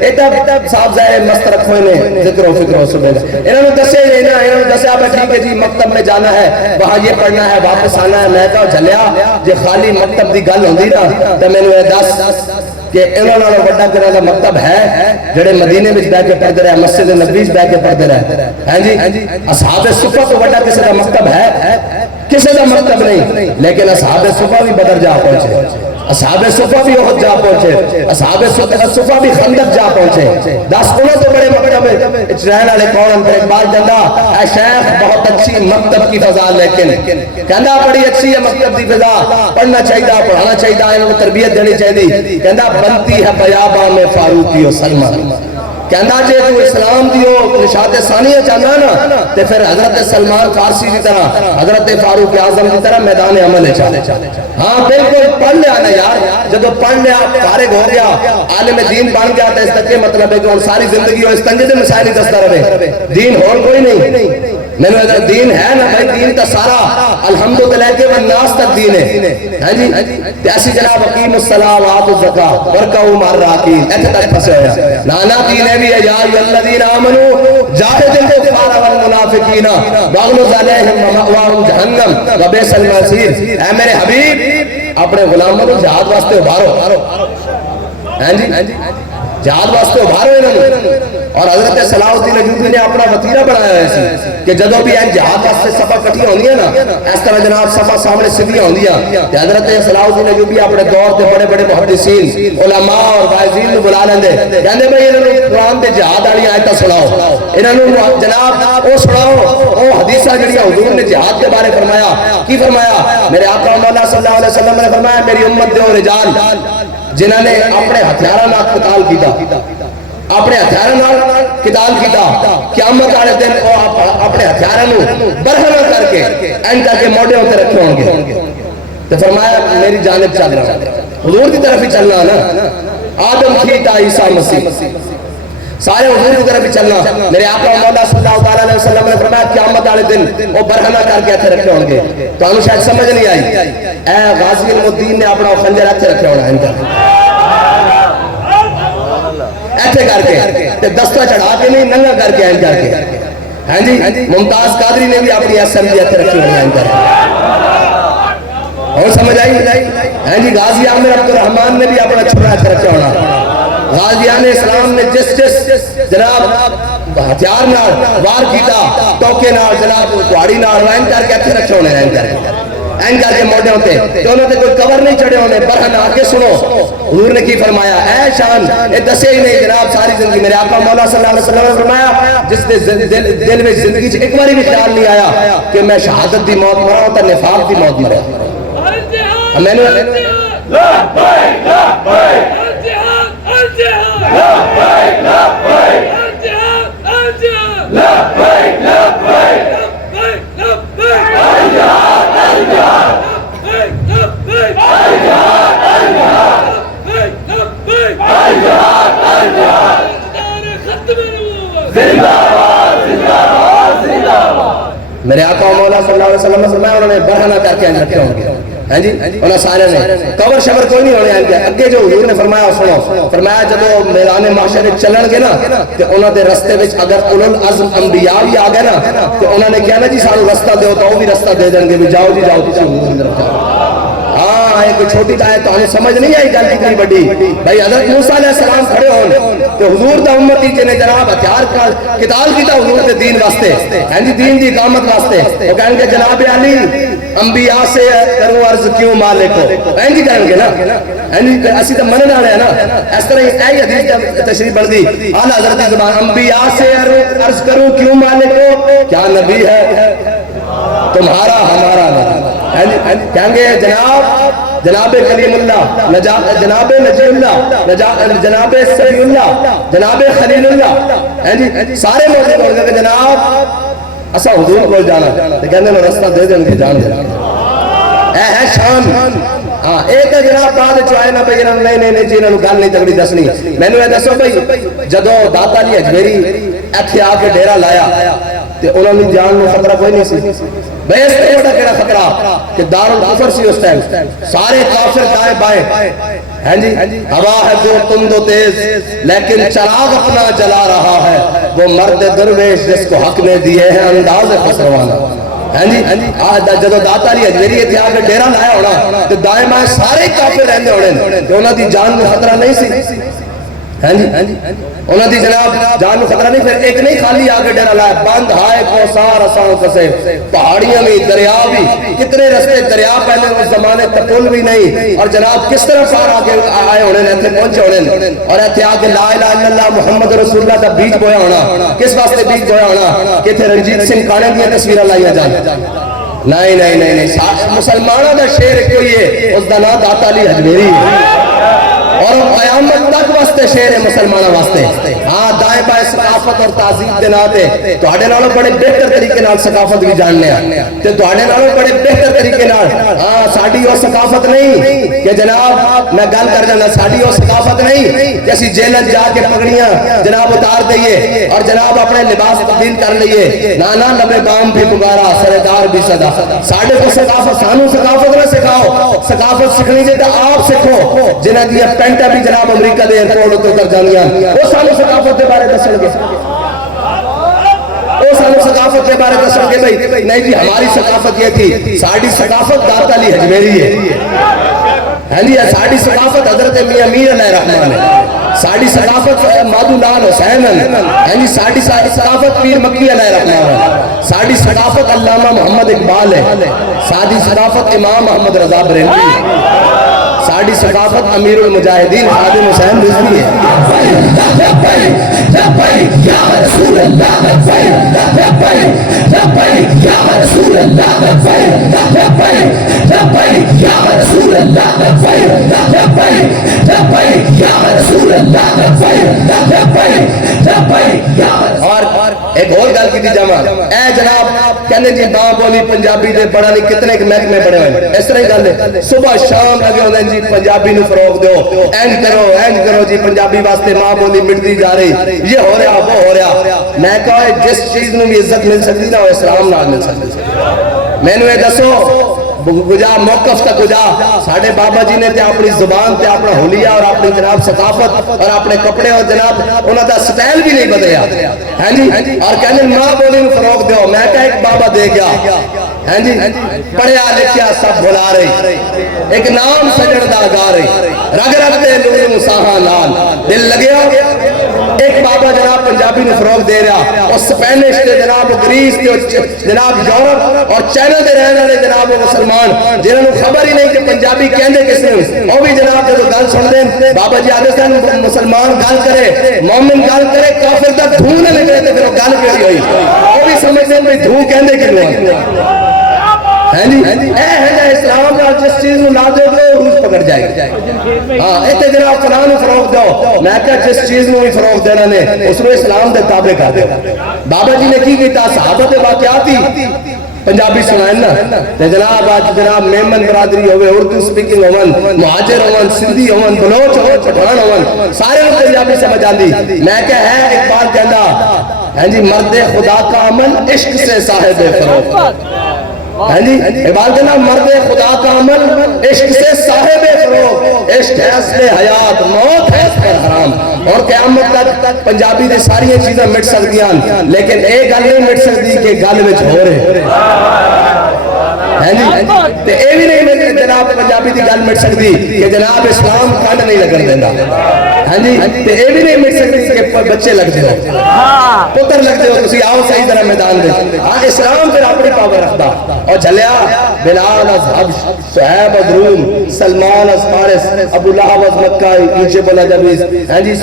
ایتا صاحب زائے مست رکھوئے نے ذکر و فکر و صبح انہوں نے دسے لینا انہوں نے دسے آپ ٹھیک ہے جی مکتب میں جانا ہے وہاں یہ پڑھنا ہے واپس آنا ہے میں کہا جھلیا جے خالی مکتب دی گل ہوندی نا تو میں نے دس کہ انہوں نے بڑا کرنے کا مکتب ہے جڑے مدینے میں بیٹھ کے پڑھتے رہے مسجد نبوی بیٹھ کے پڑھتے رہے ہیں جی اصحاب صفہ تو بڑا کسی کا مکتب ہے کسی کا مکتب نہیں لیکن اصحاب صفہ بھی بدر جا پہنچے اصحاب صفہ بھی احد جا پہنچے اصحاب صفہ بھی خندق جا پہنچے 10 انہوں تو بڑے مکتب ہے رہن والے کون پر اقبال کہندا اے شیخ بہت اچھی مکتب کی فضا لیکن کہندا بڑی اچھی ہے مکتب کی فضا پڑھنا چاہیے پڑھانا چاہیے انہوں کو تربیت دینی چاہیے کہندا بنتی ہے بیابا میں فاروقی و سلمان کہندا جے تو اسلام دیو نشاط ثانیہ چاہنا نا تے پھر حضرت سلمان فارسی کی طرح حضرت فاروق اعظم کی طرح میدان عمل چاہے ہاں بالکل پڑھ لیا نا یار جب پڑھ لیا فارغ ہو گیا عالم دین بن گیا تو اس تک یہ مطلب ہے کہ ساری زندگی اس تنگے سے مسائل ہی دستا رہے دین اور کوئی نہیں میں نے دین ہے نا بھائی دین کا سارا الحمدللہ کے والناس تک دین ہے جی ایسی جناب اقیم الصلاۃ وآتوا الزکاۃ ورکعوا مع الراکعین ایسے تک پھنسے ہویا نانا دین ہے بھی ہے یا ایھا الذین آمنوا جاہدوا الکفار والمنافقین واغلظ علیہم ومأواہم جہنم وبئس المصیر اے میرے حبیب اپنے غلاموں کو جہاد واسطے ابھارو، ہاں جی جہاد واسطے ابھارو انہوں، اور حضرت صلاح الدین ایوبی نے اپنا وطیرہ بنایا ہے کہ جدو بھی جہاد واسطے صفحہ کٹھی ہونی ہے نا، اس طرح جناب صفحہ سامنے سیدھیاں ہوندی ہیں، کہ حضرت صلاح الدین ایوبی اپنے دور کے بڑے بڑے محدثین علماء اور واعظین کو بلا لیندے، کہندے بھئی انہوں نے قرآن دے جہاد والی آیتاں سناؤ، انہوں نے جناب وہ سناؤ وہ حدیثہ جڑیاں حضور نے جہاد کے بارے فرمایا، کی فرمایا؟ میرے آقا مولا صلی اللہ علیہ وسلم نے فرمایا میری امت دے وہ رجال جنہاں نے اپنے ہتھیاراں نال قتال کیتا، اپنے ہتھیاراں نال قتال کیتا، قیامت والے دن اپنے ہتھیاراں نو برہنہ کر کے این کر کے موڈے ہوتے رکھے ہوں گے، تو فرمایا میری جانب چل رہا حضور کی طرف ہی چلنا نا، آدم تھیتا عیسیٰ مسیح سارے حضور کی طرف ہی چلنا۔ میرے آقا مولا صلی اللہ علیہ وسلم نے فرمایا قیامت والے دن وہ برہنہ کر کے ایتھے رکھے ہوں گے، تو ہمیں شاید سمجھ نہیں آئی، اے غازی المدین نے اپنا خنجر ایتھے رکھے ہونا ہے ایتھے کر کے دستہ چڑھا کے نہیں ننگا کر کے این کر کے، ہاں جی ممتاز قادری نے بھی اپنی اسمبلی ایتھے رکھی ہونا ہے این کر کے، اور سمجھ آئی؟ ہاں جی غازی عامر عبدالرحمن نے بھی اپنا چھوڑا ایتھے رکھے ہونا، غازیان اسلام نے جس جناب ہتھیار نال وار کیتا ٹوکے نال جناب کوڑی نال وائن کر کے ایتھے رکھے ہونے این کر کے موڈے ہوتے تو انہوں نے کوئی کور نہیں چڑھے ہونے، برہن آگے سنو حضور نے کی فرمایا اے شان اے دسے ہی نہیں جناب ساری زندگی میرے آقا مولا صلی اللہ علیہ وسلم نے فرمایا جس نے دل میں زندگی چ ایک باری بھی خیال نہیں آیا کہ میں شہادت دی موت مرا ہوں تو نفاق دی موت مرا میں نے میرے آقا مولا صلی اللہ علیہ وسلم نے فرمایا انہوں نے برہنہ کر کے رکھے ہوں گے، ہاں جی انہوں سارے نے کور شبر کوئی نہیں ہونے آئیں گے، اگے جو حضور نے فرمایا سنو، فرمایا جب میدان محشر چلن گے نا تو انہوں نے رستے وچ اگر اولو العزم انبیاء بھی آ گئے نا تو انہوں نے کیا نا جی سانو رستہ دیو تو وہ بھی رستہ دے دیں گے بھی جاؤ جی جاؤ تسی حضور اندر جاؤ۔ ہاں ایک چھوٹی آئے تو ہمیں سمجھ نہیں آئی گل کتنی بڑی، بھائی حضرت موسیٰ علیہ السلام کھڑے ہون تو حضور دا امتی جنہیں جناب ہتھیار قتال کیتا حضور دے دین واسطے، ہاں جی دین دی اقامت واسطے، وہ کہیں گے جناب علی انبیاء سے کروں عرض کیوں مالک ہو، ہاں جی کہیں گے نا، ہاں جی اسی تو منن والے ہیں نا، اس طرح اے حدیث تشریح بڑھ دی اعلیٰ حضرت زبان انبیاء سے عرض کروں کیوں مالک ہو، کیا نبی ہے تمہارا ہمارا نبی، کہیں گے جناب کلیم اللہ، جناب نجی اللہ، جناب سبی اللہ، جناب خلیل اللہ، سارے موضوع بول گئے کہ جناب اسا حضور کو جانا تو کہنے میں رستہ دے دیں گے جان دے اے ہے شان۔ ہاں ایک جناب بعد چوائے نہ بھئی انہوں نہیں جی انہوں گل نہیں تگڑی دسنی، میں نے دسو بھئی جدو داتا علی اجمیری ایتھے آ کے ڈیرا لایا تے انہوں نے جان میں خطرہ کوئی نہیں سی، بھئی اس طرح کہڑا خطرہ کہ دار الکفر سی اس ٹائم سارے کافر دائیں بائیں، ہیں جی ہوا ہے جو تند و تیز لیکن چراغ اپنا جلا رہا ہے، وہ مرد درویش جس کو حق نے دیے ہیں انداز خسروانا، ہیں جی جدو داتا علی اجمیری اتنے آ کے ڈیرا لایا ہونا تو دائیں بائیں سارے کافر رہندے ہونے کہ انہوں دی جان میں خطرہ نہیں سی، ہیں جی انہوں دی جناب جان میں خطرہ نہیں، پھر ایک نہیں خالی آگے ڈیرا لایا بند ہائے کوسار اساں کسے پہاڑیاں میں دریا بھی کتنے رستے دریا پہلے اس زمانے تپل بھی نہیں، اور جناب کس طرح پار آگے آئے ہونے ایتھے پہنچے ہونے اور ایتھے آگے لا الہ الا اللہ محمد رسول اللہ کا بیج بویا ہونا، کس واسطے بیج بویا ہونا کہ تھے رنجیت سنگھ کانے دیا تصویرہ لائیا جائیں، نہیں مسلمانوں دا شیر کوئی ہے اس دا نام داتا علی اجمیری ہے اور قیامت تک واسطے شیر ہے مسلمانوں واسطے۔ ہاں دائیں بائیں ثقافت اور تہذیب دے ناتے تو ہڈے نالوں بڑے بہتر طریقے نال ثقافت بھی جاننے ہیں تے تو ہڈے نالوں بڑے بہتر طریقے نال ہاں ساڈی وہ ثقافت نہیں کہ جناب میں گل کر جانا ساڈی وہ ثقافت نہیں کہ اسی جیلن جا کے پگڑیاں جناب اتار دئیے اور جناب اپنے لباس تبدیل کر لئیے، نانا لبے بام بھی پکارا سردار بھی صدا، ساڈے کو ثقافت سانو ثقافت نہ سکھاؤ، ثقافت سکھنی چاہیے تو آپ سکھو جنہاں دی پینٹا بھی جناب امریکہ دے ایئرپورٹ اتر جانیاں وہ سانو ثقافت کے بارے دسن گے، وہ سانو ثقافت کے بارے دسن گے بھئی نہیں جی ہماری ثقافت یہ تھی، ساڑی ثقافت داتا علی اجمیری ہے، ہاں جی ساری ثقافت حضرت میاں میر علیہ الرحمن ہے، ساری ثقافت مادو لال حسین ہے، ہاں جی ساری ثقافت پیر مکی علیہ الرحمن ہے، ساری ثقافت علامہ محمد اقبال ہے، ساری ثقافت امام محمد رضا بریلوی ہے، ساری ثقافت امیر المجاہدین خادم حسین رضوی ہے۔ لبیک یا رسول اللہ، لبیک یا رسول اللہ، لبیک یا رسول اللہ، لبیک یا رسول اللہ، لبیک یا رسول۔ اور ایک اور گل کی تھی جمع اے جناب کہنے جی ماں بولی پنجابی دے بڑا نہیں کتنے ایک محکمے بڑے ہوئے، اس طرح گل ہے صبح شام لگے ہوتے ہیں جی پنجابی نو فروغ دو، اینج کرو جی پنجابی واسطے ماں بولی مٹتی جا رہی، یہ ہو رہا وہ ہو رہا۔ میں کہا جس چیز نو بھی عزت مل سکتی نا وہ اسلام نال مل سکتی۔ میں نے دسو گجا موقف تک گجا ساڑھے بابا جی نے تے اپنی زبان تے اپنا حلیہ اور اپنی جناب ثقافت اور اپنے کپڑے اور جناب انہوں دا سٹائل بھی نہیں بدلیا، ہاں جی اور کہنے ماں بولی میں فروغ دیو۔ میں کہا ایک بابا دے گیا، ہاں جی پڑھیا لکھیا سب بھلا رہی، ایک نام سجن دا گا رہی، رگ رگ دے لوگ مساہاں نال دل لگیا۔ ایک بابا جناب پنجابی نے فروغ دے رہا اور سپینش دے جناب گریس دے جناب یورپ اور چینل دے رہنے والے جناب مسلمان جنہوں نے خبر ہی نہیں کہ پنجابی کہندے کس نے، وہ بھی جناب جب گل سن دیں بابا جی آدھے سن مسلمان گل کرے مومن گل کرے کافر دا دھوں نہ لگے تو پھر وہ گل کیسی ہوئی، وہ بھی سمجھ دیں بھئی دھوں کہندے کیوں ہیں، ہاں جی اے ہے جا اسلام کا جس چیز نو لا دے گے روز پکڑ جائے گا۔ ہاں ایتے جناب فلاں نو فروغ دو، میں کہا جس چیز نو ہی فروغ دینا نے اس نو اسلام دے تابع کر دے۔ بابا جی نے کی کیتا صحابہ دے واقعات ہی پنجابی سنائیں نا تے جناب آج جناب میمن برادری ہوئے، اردو سپیکنگ ہون، مہاجر ہون، سندھی ہون، بلوچ ہون، پٹھان ہون، سارے لوگ پنجابی سمجھ آندی۔ میں کہا ہے اقبال کہندا ہاں جی مرد خدا کا عمل عشق سے صاحب فروغ، ہاں جی اقبال کہنا مرد خدا کا عمل عشق سے صاحب فروغ، عشق ہے اصل حیات موت ہے اس پر حرام۔ اور قیامت تک پنجابی دے ساری چیزیں مٹ سکتیاں لیکن ایک گل نہیں مٹ سکتی کہ گل وچ ہو رہے، ہاں جی تے اے بھی نہیں جناب پنجابی دی گل مٹ سکتی کہ جناب اسلام کنڈ نہیں لگن دیندا، ہاں جی تے اے بھی نہیں مٹ سکتی کہ بچے لگ دے ہو پتر لگ دے ہو تسی آؤ صحیح طرح میدان میں۔ ہاں اسلام پھر اپنی پاور رکھتا اور جھلیا بلال از حبش، صہیب از روم، سلمان از فارس، ابو لہب از مکہ، ایجب العجمیز، ہاں جی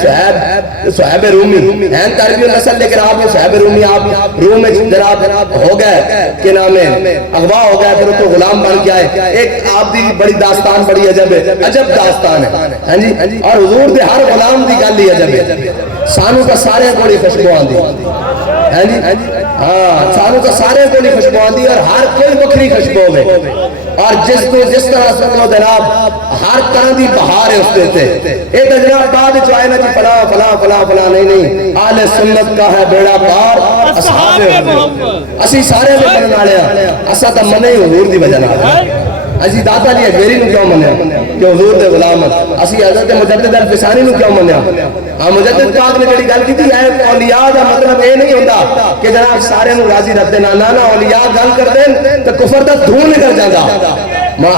صہیب رومی ہیں تربی نسل لیکن آپ یہ صہیب رومی آپ روم میں جناب ہو گئے کہ نام ہے اغوا ہو گئے، پھر تو غلام بن کے آئے۔ ایک آپ دی بڑی داستان بڑی عجب ہے، عجب داستان ہے، ہاں جی اور حضور دے ہر غلام دی گل ہی عجب ہے۔ سانو کا سارے کوئی خوشبو آندی، ہاں جی ہاں سانو کا سارے کوئی خوشبو آندی اور ہر کوئی بکری خوشبو ہوئے اور جس طرح سنو جناب ہر طرح دی بہار ہے اس دیتے۔ ایک جناب بعد جو آئے نا جی فلاں فلاں فلاں فلاں نہیں آل سنت کا ہے بیڑا پار اصحاب محمد، اسی سارے میں بننے والے ہیں، اسا تا منے حضور دی وجہ نہ اسی داتا جی اجمیری نو کیوں منیا کہ حضور دے غلام اسی حضرت مجدد الفسانی نو کیوں منیا۔ ہاں مجدد پاک نے جڑی گل کیتی ہے اولیاء دا مطلب اے نہیں ہوتا کہ جناب سارے نو راضی رکھ دینا، نہ اولیاء گل کر دین تے کفر دا دھوں نکل جاندا۔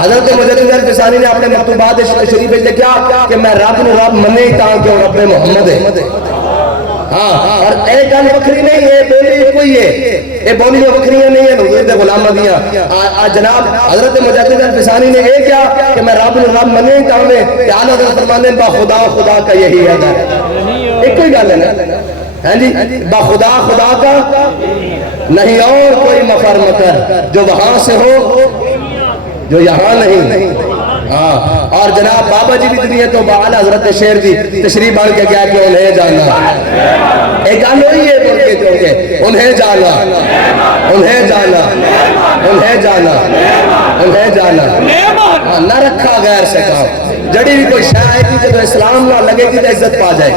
حضرت مجدد الفسانی نے اپنے مکتوبات شریف میں لکھا کہ میں رب نو رب منے ہی تاں کہ رب محمد ہے۔ ہاں اور اے گل وکری نہیں ہے، بولی کوئی ہے، اے بولیاں وکریاں نہیں ہیں حضور دے غلاماں دیاں۔ جناب حضرت مجدد الفسانی نے یہ کیا کہ میں رب نو رب منے ہی تاں میں اعلیٰ حضرت فرماتے ہیں با خدا خدا کا یہی ہے، ایک کوئی گل ہے نا، ہاں جی با خدا خدا کا نہیں اور کوئی مفر مکر جو وہاں سے ہو جو یہاں نہیں۔ ہاں اور جناب بابا جی بھی دنیا تو بآل حضرت شیر دی تشریف بڑھ کے گیا کہ انہیں جانا، ایک گل ہوئی ہے کیونکہ انہیں جانا انہیں جانا انہیں جانا انہیں جانا نہ رکھا غیر سے کام، جڑی بھی کوئی شاہ ہے کہ جب اسلام نہ لگے گی تو عزت پا جائے۔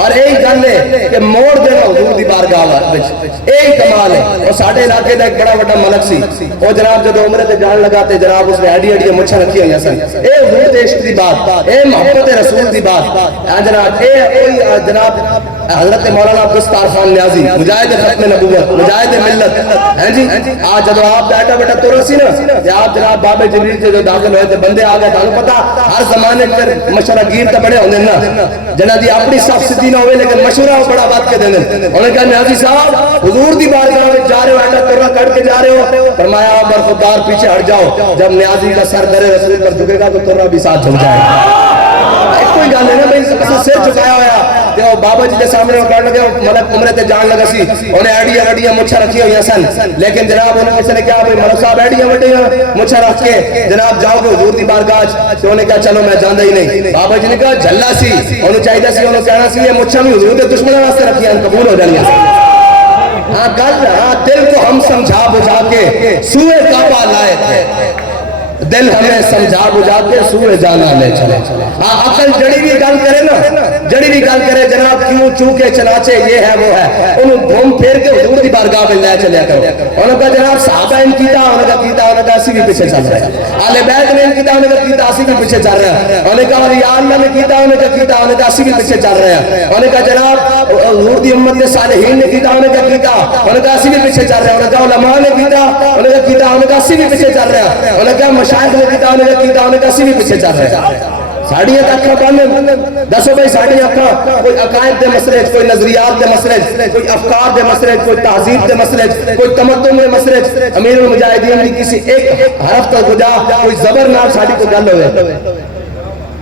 اور یہی گل ہے کہ موڑ دینا حضور دی بارگاہ وچ یہی کمال ہے۔ اور ساڈے علاقے دا ایک بڑا بڑا ملک سی، وہ جناب جب عمرے تے جان لگا تے جناب اس نے ایڈی ایڈی مچھاں رکھی ہوئی سن، اے حضور دے عشق دی بات، اے محبت رسول دی بات، جناب اے کوئی جناب حضرت مولانا عبدالستار خان نیازی مجاہد ختم نبوت مجاہد ملت ہیں جی آج جب آپ بیٹھا بیٹھا تو رسی نا کہ آپ جناب بابے جبریل سے جو داخل ہوئے تھے بندے آ گئے تھا پتا ہر زمانے پر مشورہ گیر تو بڑے ہوندے نا جناب جی اپنی صاف سدھی نہ ہوئے لیکن مشورہ ہو بڑا بات کے دیں انہوں نے کہا نیازی صاحب حضور دی بارگاہ میں جا رہے ہو ایٹا تورا کٹ کے جا رہے ہو فرمایا برخودار پیچھے ہٹ جاؤ جب نیازی کا سر در رسول پر جھکے گا تو تورا بھی ساتھ جھک جائے گا کوئی گل ہے نا بھائی سر چکایا ہوا کہ وہ بابا جی کے سامنے وہ کرنے لگے ملک عمرے تے جان لگا سی انہیں ایڈیاں مچھا رکھی ہوئی سن لیکن جناب انہوں نے کسی نے کہا بھائی ملک صاحب ایڈیاں مچھا رکھ کے جناب جاؤ گے حضور دی بارگاہ تو انہوں نے کہا چلو میں جاندہ ہی نہیں بابا جی نے کہا جھلا سی انہوں چاہیے سی انہوں کہنا سی یہ مچھا بھی حضور دے دشمنوں واسطے رکھی ہیں قبول ہو جانیاں ہاں گل دل کو ہم سمجھا بجھا کے سوئے کعبہ لائے تھے دل ہمیں سمجھا بجھا کے سوئے جانا لے چلے عقل جڑی بھی گل کرے نا جڑی بھی گل کرے جناب کیوں چونکہ چنانچہ یہ ہے وہ ہے انہوں گھوم پھیر کے حضور دی بارگاہ میں لے چلے کرو انہوں کا جناب صحابہ ان کیتا انہوں کا اسی بھی پیچھے چل رہا ہے آل بیت نے ان کیتا انہوں کا کیتا اسی بھی پیچھے چل رہا ہے انہوں کا یا اللہ نے کیتا انہوں کا اسی بھی پیچھے چل رہا ہے انہوں کا جناب حضور دی امت نے صالحین نے کیتا انہوں کا اسی بھی پیچھے چل رہا ہے انہوں کا علماء نے کیتا انہوں کا اسی بھی پیچھے چل رہا ہے انہوں کا مشاہد نے کیتا انہوں کا اسی بھی پیچھے چل رہا ہے ساڑیاں تکھا پانے دسو بھائی ساڑیاں اکھا کوئی عقائد دے مسئلے کوئی نظریات دے مسئلے کوئی افکار دے مسئلے کوئی تہذیب دے مسئلے کوئی تمدن دے مسئلے امیر المجاہدین کی کسی ایک حرف تک گجا کوئی زبر نال ساڑی کو گل ہوئے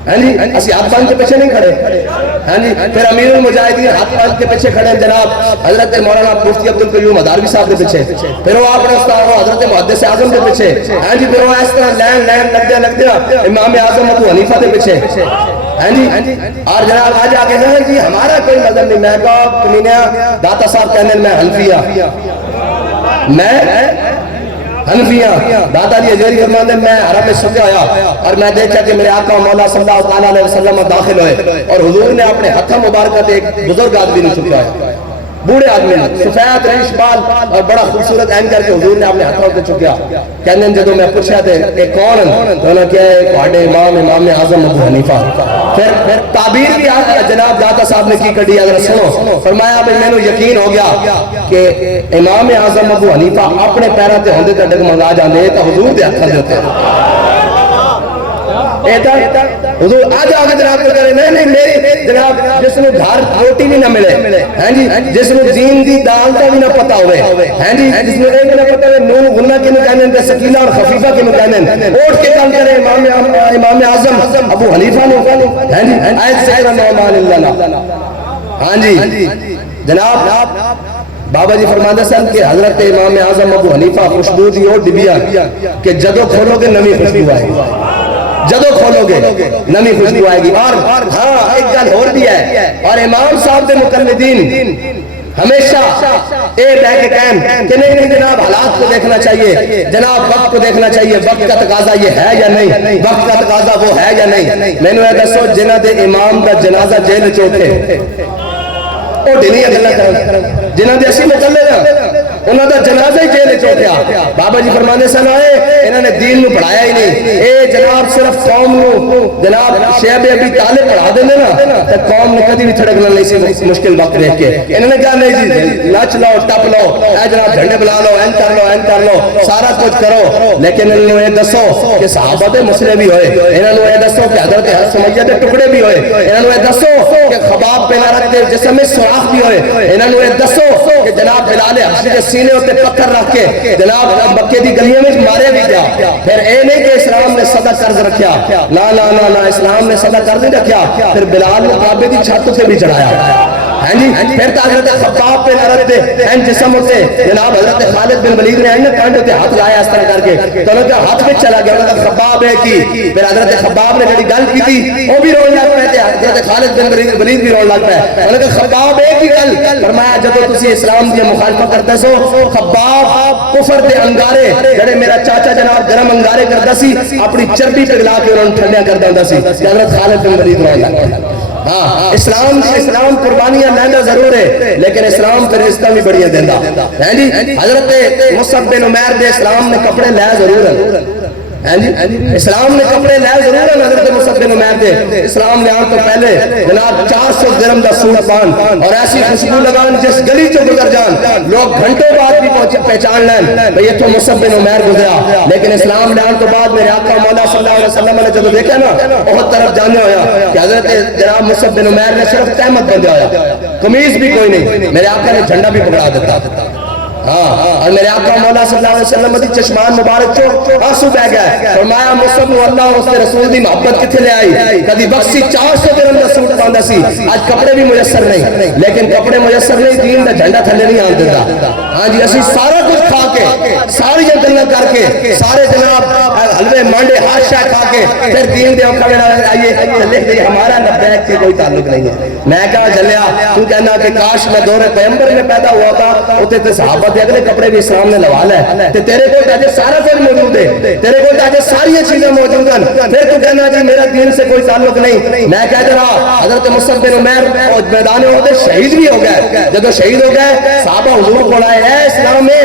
ہاں جی اسی ہاتھ باندھ کے پیچھے نہیں کھڑے ہاں جی پھر امیر المجاہدین ہاتھ باندھ کے پیچھے کھڑے جناب حضرت مولانا مفتی عبدالقیوم ادھاروی صاحب کے پیچھے پھر وہ اپنے استاد حضرت محدث اعظم کے پیچھے ہاں جی پھر وہ اس طرح لین لگ دیا امام اعظم ابو حنیفہ کے پیچھے ہاں جی اور جناب آج آگے نہیں جی ہمارا کوئی نظر نہیں میں کہا کمینیا داتا صاحب کہنے میں حنفیہ میں حنفیاں دادا جی اجیری فرماتے ہیں میں حرم میں سجا آیا اور میں دیکھا کہ میرے آقا مولا صلی اللہ علیہ وسلم داخل ہوئے اور حضور نے اپنے ہتھا مبارکت ایک بزرگ آدمی نے چکا ہے بوڑھے آدمی سفید ریش بال اور بڑا خوبصورت عین کر کے حضور نے اپنے ہتھوں پہ چکیا کہنے جدو میں پوچھا تھے کہ کون تو انہوں نے کہا ہے کوڑے امام اعظم ابو حنیفہ پھر تعبیر بھی جناب داتا صاحب نے کی کڑی اگر سنو فرمایا بھئی میں نے یقین ہو گیا کہ امام اعظم ابو حنیفہ اپنے پیروں تے ہوندے تے ڈگمگا جاندے تو حضور دے ہتھاں دے ہوتے حضور آج آگے جناب کو کرے نہیں میری جناب جس نے گھر روٹی بھی نہ ملے ہیں جی جس نے دین دی دال کا بھی نہ پتا ہوئے ہیں جی جس نے ایک نہ پتا ہوئے نون غنہ کے نو کہنے ہیں سکینہ اور خفیفہ کے نو کہنے ہیں اوٹ کے کام کرے امام اعظم ابو حنیفہ نے ہیں جی آیت سیرہ نعمان اللہ ہاں جی جناب بابا جی فرماتے سن کہ حضرت امام اعظم ابو حنیفہ خوشبو دی اور ڈبیا کہ جدو کھولو گے نمی خوشبو آئے گی جدو کھولو گے نمی خوشبو آئے گی اور ہاں ایک گل اور بھی ہے اور امام صاحب دے مقلدین ہمیشہ اے بہ کے کہیں کہ نہیں جناب حالات کو دیکھنا چاہیے جناب وقت کو دیکھنا چاہیے وقت کا تقاضا یہ ہے یا نہیں وقت کا تقاضا وہ ہے یا نہیں میں نے دسو جنہ دے امام دا جنازہ جیل چوٹے وہ ڈھلیاں گلا کرن جنہ دے اسی مکلے نا انہوں دا جنازہ ہی جیل چوٹیا بابا جی فرمانے سن آئے انہوں نے دین نو پڑھایا ہی نہیں اے جناب صرف قوم نو جناب شیب ابی طالب پڑھا دینے نا تو قوم نے کدی بھی تھڑکنا نہیں سی مشکل وقت رہ کے انہوں نے کہا نہیں جی نچ لو ٹپ لو اے جناب جھنڈے بلا لو این کر لو سارا کچھ کرو لیکن انہوں نے دسو کہ صحابہ دے مسئلے بھی ہوئے انہوں نے دسو کہ حضرت حضرت سمیہ دے ٹکڑے بھی ہوئے انہوں نے دسو کہ خباب پہ نہ رکھتے جسم میں سوراخ بھی ہوئے انہوں نے دسو کہ جناب بلال حبشی کے سینے ہوتے پتھر رکھ کے جناب مکے دی گلیوں میں مارے بھی گیا پھر اے نہیں کہ اسلام نے صدا قرض رکھیا نا اسلام نے صدا قرض نہیں رکھیا پھر بلال نے کعبے دی چھت سے بھی چڑھایا ہیں جی پھر تا حضرت خباب پہ نہ رکھتے ہیں جسم ہوتے جناب حضرت خالد بن ولید نے آئینا کانڈ ہوتے ہاتھ لایا اس طرح کر کے تو انہوں نے ہاتھ پہ چلا گیا انہوں نے خباب ہے کی پھر حضرت خباب نے جڑی گل کی تھی وہ بھی رون لگ پہ تھے حضرت خالد بن ولید بھی رون لگ پہ انہوں نے خباب ہے کی گل فرمایا جب تسی اسلام دی مخالفت کرتے سو خباب کفر دے انگارے جڑے میرا چاچا جناب گرم انگارے کرتا سی اپنی چربی پگلا کے انہوں نے ٹھنڈیاں کرتا ہوں سی حضرت خالد بن ولید رون لگ پہ ہاں اسلام قربانیاں لینا ضرور ہے لیکن اسلام پھر رزقاں بھی بڑی دیندہ ہیں جی حضرت مصعب بن عمیر دے اسلام نے کپڑے لے ضرور ہیں اسلام نے کپڑے لائے ضرور ہے حضرت مصعب بن عمیر دے. اسلام لے آن تو پہلے جناب 400 درہم دا سوٹ پان اور ایسی خوشبو لگان جس گلی چو گزر جان لوگ گھنٹوں بعد بھی پہچان لین بھئی یہ تو مصعب بن عمیر گزرا. لیکن اسلام لے آن تو بعد میرے آقا مولا صلی اللہ علیہ وسلم نے جب دیکھا نا بہت طرف جانے ہویا کہ حضرت جناب مصعب بن عمیر نے صرف تہمت بندے ہویا, قمیض بھی کوئی نہیں. میرے آقا نے جھنڈا بھی پکڑا دیتا. اور میرے آقا مولا صلی اللہ علیہ وسلم دی چشمان مبارک چو آنسو بہ گئے. فرمایا مصعب نو اللہ اور اس کے رسول دی محبت کتھے لے آئی. کدی بخشی 400 درہم دا سوٹ پاندا سی, آج کپڑے بھی میسر نہیں. لیکن کپڑے میسر نہیں, دین دا جھنڈا تھلے نہیں آن دیتا. ہاں جی اسی سارا کچھ کھا کے ساری جنگل کر کے سارے جناب حلوے مانڈے ہر شے کھا کے پھر دین دے اوکھا میں آئیے چلے گئی. ہمارا لبیک سے کوئی تعلق نہیں ہے. میں کہا جلیا تو کہنا کہ کاش میں دور پیغمبر میں پیدا ہوا تھا اوتے تے صحابہ دے اگلے کپڑے بھی اسلام نے لوا لے تے تیرے کو تاجے سارا کچھ موجود ہے, تیرے کو تاجے ساری چیزیں موجود ہیں, پھر تو کہنا جی میرا دین سے کوئی تعلق نہیں. میں کہتا رہا حضرت مصعب بن عمیر میدان احد شہید بھی ہو گئے. جب شہید ہو گئے صحابہ حضور کو لائے اے اسلام میں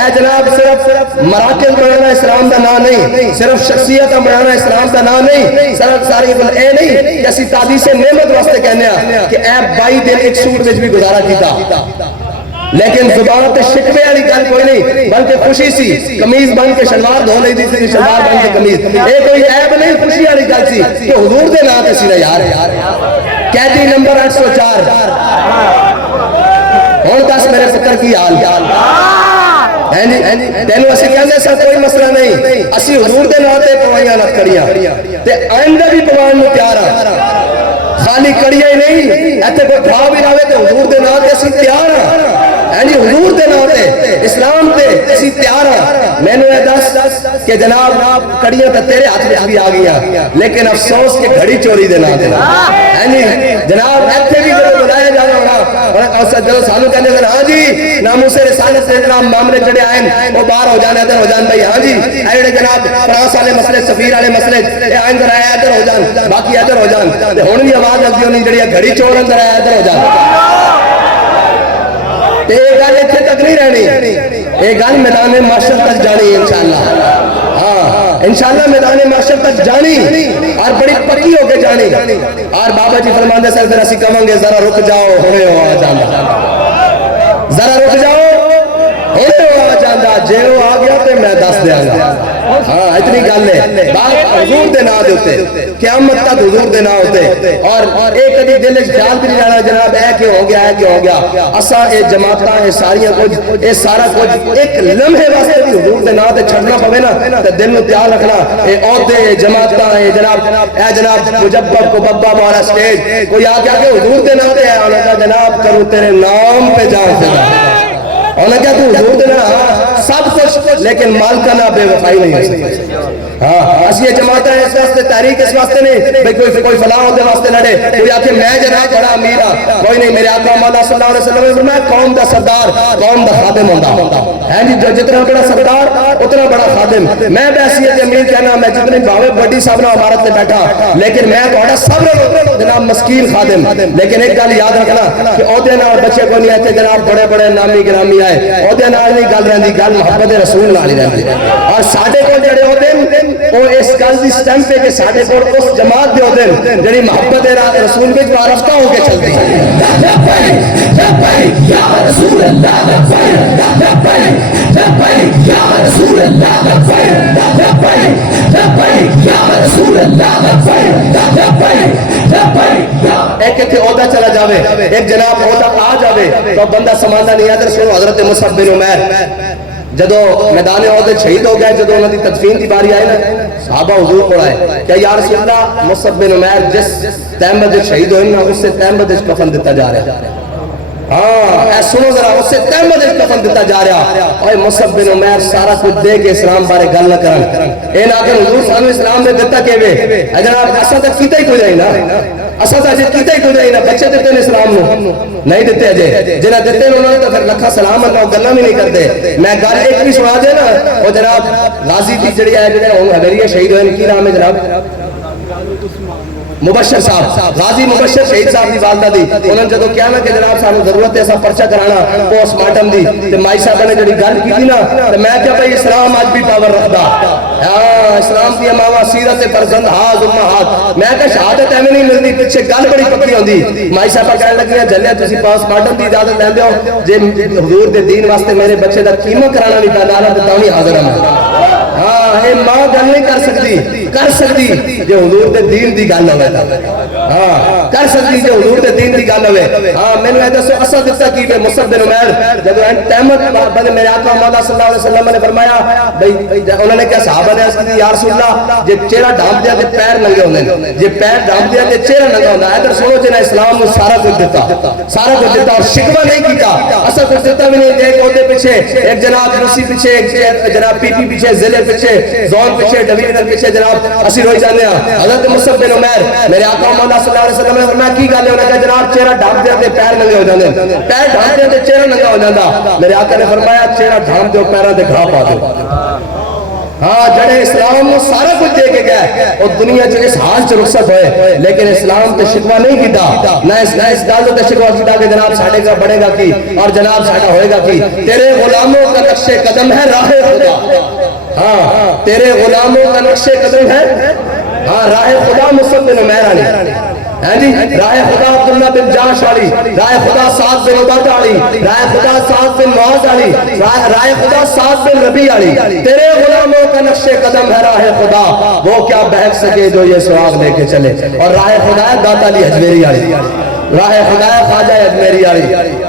اے جناب صرف مراکز بنانا اسلام دا نام نہیں, صرف شخصیت بنانا اسلام دا نام نہیں, صرف ساری اے نہیں جیسی تعدیث نعمت واسطے کہنے ہیں کہ اے 22 دن ایک سوٹ وچ بھی گزارا کیتا. لیکن زبان تے شکوے والی گل کوئی نہیں بلکہ خوشی سی. قمیض بن کے شلوار دھو لئی تھی, شلوار بن کے قمیض, اے کوئی عیب نہیں, خوشی والی گل سی کہ حضور دے نام تے سی نا یار. قیدی نمبر 804 ہن دس میرے پتر کی حال تینوں اسی کہندے سا کوئی مسئلہ نہیں, اسی حضور دے نام تے پوائیاں نہ کڑیاں تے آئندہ بھی پوان نو تیار ہاں. خالی کڑیاں ہی نہیں ایتھے کوئی بھا بھی لاوے تے حضور دے نام تے اسی تیار ہاں. حضور دے نام تے اسلام تے اسی تیار ہاں. میں نے دس کہ جناب کڑیاں تے تیرے ہاتھ میں بھی آ گیا لیکن افسوس کہ گھڑی چوری دے نام تے جناب ایتھے بھی جب بلایا جانا ہونا جب سانو کہنے دن ہاں جی ناموس رسالت سے جناب معاملے جڑے آئیں وہ باہر ہو جانے ادھر ہو جان بھائی. ہاں جی ایڑے جناب فرانس والے مسئلے سفیر والے مسئلے آئیں ادھر آیا ادھر ہو جان باقی ادھر ہو جان. ہن بھی آواز لگتی ہونی جڑی گھڑی چور اندر آیا ادھر ہو جان. یہ گل اتنے تک نہیں رہنی, یہ گل میدان معاشر تک جانی انشاءاللہ. ہاں انشاءاللہ میدان معاشر تک جانی اور بڑی پکی ہو کے جانی. اور بابا جی فرماندے سر پھر اسی کہاں گے ذرا رک جاؤ ہونے ہو آ جانا, ذرا رک جاؤ ہونے ہو آ جانا, جے وہ آ گیا تو میں دس دیا گا. ہاں اتنی گل ہے بات حضور دے نام ہوتے قیامت تک حضور دے نام ہوتے. اور ایک کدی دل وچ خیال بھی نہیں رہنا جناب اے کہ ہو گیا اے کہ ہو گیا. اساں اے جماعتاں اے ساریاں کچھ اے سارا کچھ ایک لمحے واسطے بھی حضور دے نام تے چھڑنا پوے نا تے دل نو تیار رکھنا. اے عہدے اے جماعتاں اے جناب مجبب کو بابا مارا سٹیج کوئی آ گیا کہ حضور دے نام تے آنا جناب کروں تیرے نام پہ جان دے اور کیا تو حضور دینا سب کچھ لیکن مالکانہ بے وفائی نہیں ہو سکتی. ہاں اسی یہ جماعت ہے اس واسطے تحریک اس واسطے نہیں بھئی کوئی فلاں ہوتے واسطے لڑے کوئی آکے میں جناب بڑا امیر ہاں, کوئی نہیں. میرے آقا مولا صلی اللہ علیہ وسلم نے فرمایا قوم دا سردار قوم دا خادم ہوندا ہے جی. جتنا بڑا سردار اتنا بڑا خادم. میں بحیثیت امیر کہنا میں جتنی بھاوے بڑی صاحب عمارت تے بیٹھا لیکن میں تھوڑا صبر جناب مسکین خادم. لیکن ایک گل یاد رکھنا کہ عہدے نال بچے کو نہیں آتے جناب بڑے بڑے نامی گرامی آئے عہدے نال نہیں گل رہندی گل محبت رسول نال ہی رہندی. اور ساڈے کول جڑے عہدے وہ اس گل دی سٹیمپ ہے کہ ساڈے کول اس جماعت دے عہدے جڑی محبت رسول وچ وارفتہ ہو کے چلدی ہے. لبیک یا رسول اللہ لبیک لبیک یا رسول اللہ لبیک لبیک یا رسول اللہ لبیک لبیک. ایک کہ عہدہ چلا جاوے ایک جناب عہدہ آ جاوے تو بندہ سماندا نہیں ہے. سنو حضرت مصعب بن عمیر جدو میدان عہد شہید ہو گئے جدو انہوں نے تدفین کی باری آئی نا صحابہ حضور کو آئے کہ یا رسول اللہ مصعب بن عمیر جس تہمت شہید ہوئے نا اس سے تہمت کفن دیتا جا رہا ہے. ہاں اے سنو ذرا اس سے تہمت کفن دیتا جا رہا. اوے مصعب بن عمیر سارا کچھ دے کے اسلام بارے گل نہ کرن اے نہ کہ حضور سانو اسلام نے دیتا کیویں اے جناب اساں تے کیتا ہی کوئی نہیں نا اساں تے اجے کیتا ہی کوئی نہیں نا بچے دیتے نے اسلام نو نہیں دیتے اجے جنہ دیتے نے انہوں نے تو پھر لکھا سلام اللہ گلاں بھی نہیں کرتے. میں گل ایک بھی سنا دے نا وہ جناب غازی دی جڑی ہے جڑے ہن حویریہ شہید ہوئے کی نام ہے جناب مبشر صاحب غازی مبشر شہید صاحب دی والدہ دی انہوں نے جدو کیا نا کہ جناب سانو ضرورت ہے ایسا پرچہ کرانا پوسٹ مارٹم دی تے مائی صاحب نے جڑی گل کی نا تے میں کیا بھائی اسلام اج بھی پاور رکھدا اسلام دی ماوا سیرت فرزند ہاز امہات میں کہ شہادت ایویں نہیں ملتی پیچھے گل بڑی پکی ہوندی مائی صاحب کہنے لگے جلیا تسی پاس ماڈرن دی اجازت لیندے ہو جے حضور دے دین واسطے میرے بچے دا قیمہ کرانا بھی پیدا نہ تے تاں حاضر ہاں ہاں اے ماں گل نہیں کر سکتی جو حضور دے دین دی گل ہوے ہاں کر سکتی جو حضور دے دین دی گل ہوے ہاں میں نے دسو اسا دتا کی مصعب بن عمیر جب تحمد بن میرے آقا مولا صلی اللہ علیہ وسلم نے فرمایا بھئی انہوں نے کہا صحابہ نے عرض کی یا رسول اللہ جے چہرہ ڈھانپ دیا تے پیر ننگے ہوندے جے پیر ڈھانپ دیا تے چہرہ ننگا ہوندا ہے ادھر سنو جنہیں اسلام نے سارا کچھ دیتا اور شکوہ نہیں کیتا اسا کچھ دیتا بھی نہیں ایک عہدے پیچھے ایک جناب روسی پیچھے ایک جناب پی پی پیچھے ضلع پیچھے زون پیچھے ڈویژن پیچھے جناب اسی روئی جانے ہیں حضرت مصعب بن عمیر میرے آقا مولا صلی اللہ علیہ وسلم نے فرمایا کی گل ہے انہوں نے کہا جناب چہرہ ڈھانپ دیا تے پیر ننگے ہو جاندے پیر ڈھانپ دیا تے چہرہ ننگا ہو جاندا میرے آقا نے فرمایا چہرہ ڈھانپ دیو پیراں تے گھا پا دو ہاں جڑے اسلام کو سارا کچھ دے کے گئے اور دنیا جو اس حال سے رخصت ہوئے لیکن اسلام تے شکوہ نہیں کیتا نہ اس دالوں تے شکوہ کیتا کہ جناب ساڑھے کا بڑھے گا کی اور جناب ساڑھا ہوئے گا کی تیرے غلاموں کا نقش قدم ہے راہ خدا ہاں تیرے غلاموں کا نقش قدم ہے ہاں راہ خدا مصعب بن عمیر علی راہ خدا عبداللہ بن جاش علی راہ خدا سعد بن عبادہ علی راہ خدا سعد بن معاذ علی راہ خدا سعد بن ربی علی تیرے غلاموں کا نقش قدم ہے راہ خدا وہ کیا بہک سکے جو یہ سراغ لے کے چلے اور راہ خدا ہے داتا علی حجویری علی راہ خدا ہے خواجہ اجمیری علی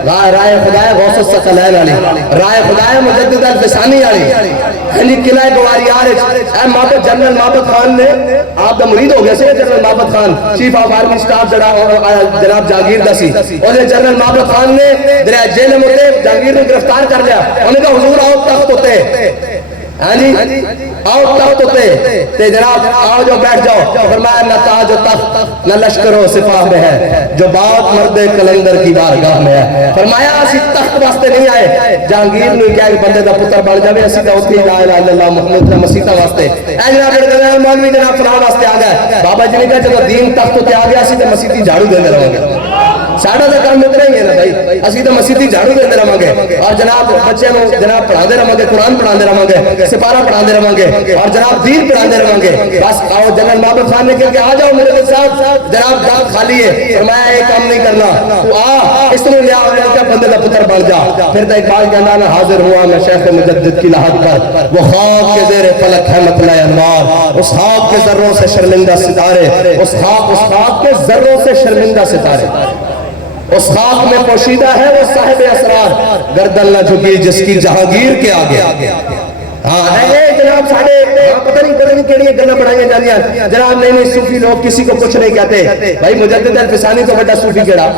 راہ خدا ہے غوث الثقلین علی راہ خدا ہے مجدد الفسانی علی ہنجی قلعہ گواریار اے محبت جنرل محبت خان نے آپ دا مرید ہو گیا سے جنرل محبت Khan chief of army staff جناب جہانگیر دا سی اور جنرل محبت خان نے جیل میں جہانگیر نے گرفتار کر لیا انہوں نے کہا حضور آؤ تخت ہوتے ہاں جی آؤ تخت ہوتے تے جناب آؤ جو بیٹھ جاؤ فرمایا نہ تاج و تخت نہ لشکر و سپاہ میں ہے جو بات مرد کلندر کی بارگاہ میں ہے فرمایا اسی تخت واسطے نہیں آئے جہانگیر نے کیا کہ بندے دا پتر بن جاوے اسی دا اسی لا الہ الا اللہ محمد مسیحہ واسطے اے جناب مولوی جناب فلاں واسطے آ گئے بابا جی نے کہا جب دین تخت تے آ گیا اسی تے مسیحی جھاڑو دیندے رہو گے ساڑھا دا کام اتنا ہی ہے نا بھائی اسی تو مسیحی جھاڑو دیندے رہو گے اور جناب بچے نو جناب پڑھاندے رہو گے قرآن پڑھاندے رہو گے سپارہ پڑھاندے رہو گے اور جناب دین پڑھاندے رہو گے بس آؤ جنرل محبت خان نے کہا کہ آ جاؤ میرے ساتھ جناب جان خالی ہے فرمایا یہ کام نہیں کرنا تو آ اس نے لیا کیا بندے کا پتر بن جا پھر تو اقبال کہنا میں حاضر ہوا میں شیخ مجدد کی لحد پر وہ خاک کے زیر فلک ہے مطلع انوار اس خاک کے ذروں سے شرمندہ ستارے اس خاک کے ذروں سے شرمندہ ستارے اس خاک میں پوشیدہ ہے وہ صاحب اسرار گردن نہ جھکی جس کی جہانگیر کے آگے ہاں اے جناب ساڑھے پتہ نہیں کیڑی گلہ بڑھائیں جانیاں جناب نہیں صوفی لوگ کسی کو کچھ نہیں کہتے بھائی مجدد الفسانی تو بڑا صوفی کیڑا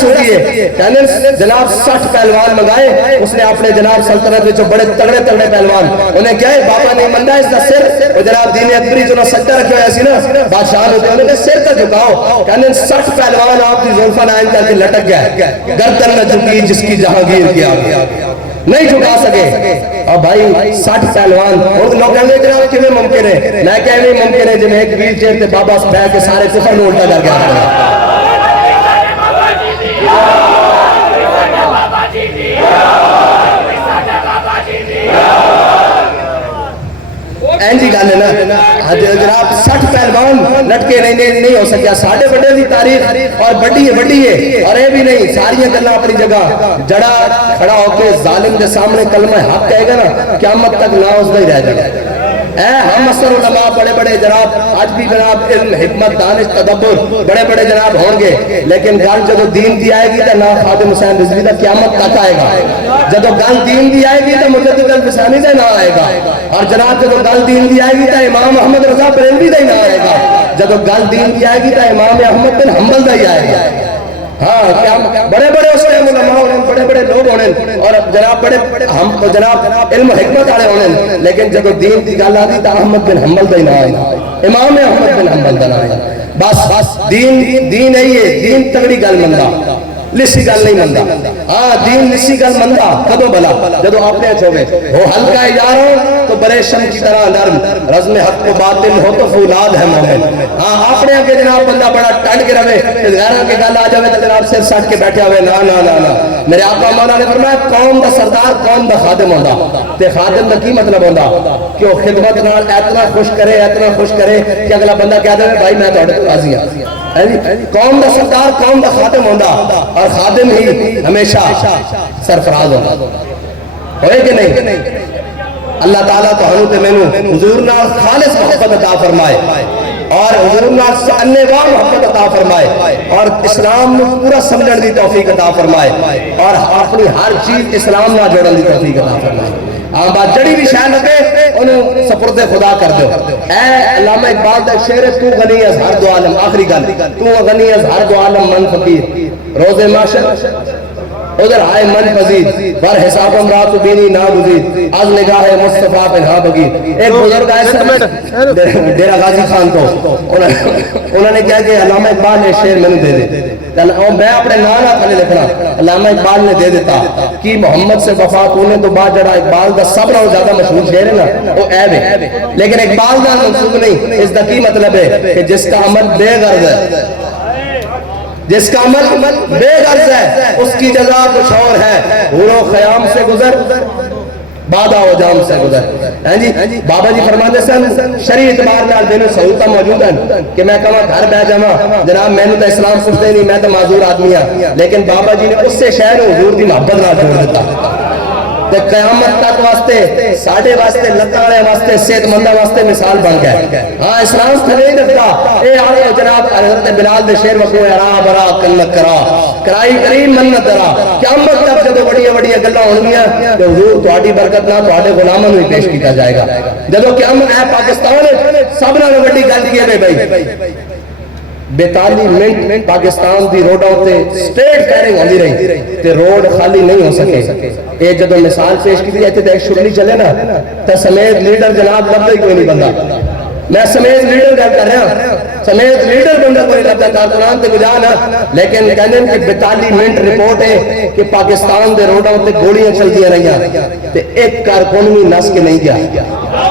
صوفی ہے کہنے جناب 60 پہلوان منگائے اس نے اپنے جناب سلطنت میں جو بڑے تگڑے پہلوان انہیں کیا ہے بابا نہیں مندہ اس کا سر وہ جناب دین اکبری جو سجدہ رکھے ہوئے ایسی نا بادشاہ ہوتے ہیں انہیں کہا سر کا جھکاؤ کہنے 60 پہلوان آپ کی زلفہ نائن کر کے لٹک گئے گردن نہ جھکی جس کی جہانگیر کے آگے نہیں جھکا سکے اور بھائی 60 پہلوان اور لوگ کہیں گے جناب کیویں ممکن ہے میں کہنے ممکن ہے جب ایک ویل چیئر تے بابا بیٹھ کے سارے کفر نو الٹا کر کے اینجی گالے نا جناب 60 پہلوان لٹکے نہیں ہو سکیا ساڑھے بڑے دی تاریخ اور بڑی ہے اور اے بھی نہیں ساری گلہ اپنی جگہ جڑا کھڑا ہو کے ظالم دے سامنے کلمہ حق کہے گا نا قیامت تک ناؤز نہیں رہ جائے ہم اثر علماء بڑے جناب آج بھی جناب علم حکمت دانش تدبر بڑے جناب ہوں گے لیکن گل جدو دین دی آئے گی تو نا خادم حسین رضوی دا قیامت تک آئے گا جدو گل دین دی آئے گی تو مجدد الفسانی دا نہ آئے گا اور جناب جدو گل دین دی آئے گی تو امام محمد رضا بریلوی دا نہ آئے گا جدو گل دین دی آئے گی تو امام احمد بن حنبل دا ہی آئے گا ہاں بڑے اس ٹائم علماء ہونے بڑے لوگ ہونے اور جناب جناب علم و حکمت آلے ہونے لیکن جب دین کی گل آتی تو احمد بن حنبل دا ہی نہ آئے امام احمد بن حنبل دا نہ آئے بس دین ہے یہ دین تگڑی گل مندہ لسی گل نہیں مندا ہاں دین لسی گل مندا کدو بلا جدو اپنے ہوے وہ ہلکا یارو تو برے شم کی طرح نرم رزم حق و باطل ہو تو فولاد ہے مومن ہاں اپنے کے جناب بندہ بڑا ٹنڈ کے رہے غیراں کے گل آ جاوے تو جناب سر سٹ کے بیٹھے ہوئے نا نا نا نا میرے آقا مولا نے فرمایا قوم دا سردار قوم دا خادم ہوندا تے خادم دا کی مطلب ہوندا کہ وہ خدمت نال اتنا خوش کرے کہ اگلا بندہ کہہ دے بھائی میں تہاڈے تو راضی ہاں قوم دا سردار قوم دا خادم ہوندا اور خادم ہی ہمیشہ سرفراز ہوندا ہوئے کہ نہیں اللہ تعالیٰ تو ہنو تے مینو حضور نال خالص محبت عطا فرمائے اور حضور نال سنوا محبت عطا فرمائے اور اسلام نو پورا سمجھن دی توفیق عطا فرمائے اور اپنی ہر چیز اسلام نال جوڑن دی توفیق عطا فرمائے بات جڑی بھی شاہ لگے انہوں سپرد خدا کر دو اے علامہ اقبال دا شعر ہے تو غنی از ہر دو عالم آخری گل تو غنی از ہر دو عالم من فقیر روز معاشر ادھر آئے من پذیر بر حساب امرات بینی ناگزیر از نگاہ مصطفیٰ پنہا بگیر ایک بزرگ آئے سر ڈیرہ غازی خان کو انہوں نے کہا کہ علامہ اقبال نے شعر میں دے دے میں اپنے نانا پہلے لکھنا علامہ اقبال نے دے دیتا کہ محمد سے وفا تونے تو بعد جڑا اقبال دا سب نہ زیادہ مشہور شعر ہے نا وہ عیب ہے لیکن اقبال دا منصوب نہیں اس دا کی مطلب ہے کہ جس کا عمل بے غرض ہے جس کا عمل بے غرض ہے اس کی جزا کچھ اور ہے حور و خیام سے گزر بادہ و جام سے گزر جی بابا جی فرماتے سن شرعی اعتبار نال دینو سہولتاں موجود ہیں کہ میں کہاں گھر بیٹھ جاواں جناب میں نے تو اسلام پوچھتے نہیں میں تو معذور آدمی ہاں لیکن بابا جی نے اس سے شہر حضور دی محبت نال جوڑ دیتا تے قیامت تک واسطے ساڑھے واسطے لتانے واسطے صحت مندہ واسطے مثال بن گئے ہاں اسلام تھلے ہی رکھتا اے آئے جناب حضرت بلال دے شیر وقوع ارا برا کنت کرا کرائی کریم منت درا قیامت تک جدو بڑی بڑی گلاں ہونگیاں کہ حضور تہاڈی برکت نہ تہاڈے غلاماں نوں پیش کیتا جائے گا جدو قیامت ہے پاکستان سب نال وڈی گل کی ہے بھائی 42 منٹ پاکستان دی روڈوں تے سٹریٹ فائرنگ ہوندی رہی تے روڈ خالی نہیں ہو سکے اے جدو مثال پیش کی جاتی تے ایک شرلی چلے نا تے سمیت لیڈر جناب لبدا ہی کوئی نہیں بندہ میں سمیت لیڈر گل کر رہا ہوں سمیت لیڈر بندہ کوئی لبدا کارکنان تے گجا نا لیکن کہندے کہ 42 منٹ رپورٹ ہے کہ پاکستان دے روڈوں تے گولیاں چلدیاں رہیاں تے ایک کارکن بھی نس کے نہیں گیا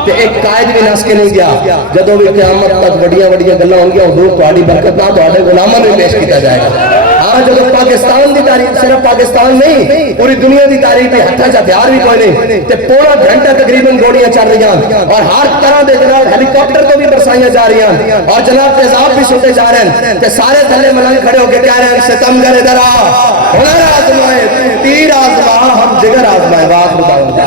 تے ایک قائد بھی نس کے نہیں گیا جدو بھی قیامت تک بڑیاں گلاں ہوں گی حضور تہاڈی برکت نہ تہاڈے غلاماں نوں پیش کیتا جائے گا ہاں جدو پاکستان دی تاریخ صرف پاکستان نہیں پوری دنیا دی تاریخ تے ہتھاں چ ہتھیار بھی کوئی نہیں تے پورا گھنٹہ تقریباً گولیاں چل رہی ہیں اور ہر طرح دے جناب ہیلی کاپٹر کو بھی برسائیاں جا رہی ہیں اور جناب تیزاب بھی سنتے جا رہے ہیں تے سارے تھلے ملنگ کھڑے ہو کے کہہ رہے ہیں ستم کرے درا ہنر آزمائے تیر آزما ہم جگر آزمائے واخر دعوانا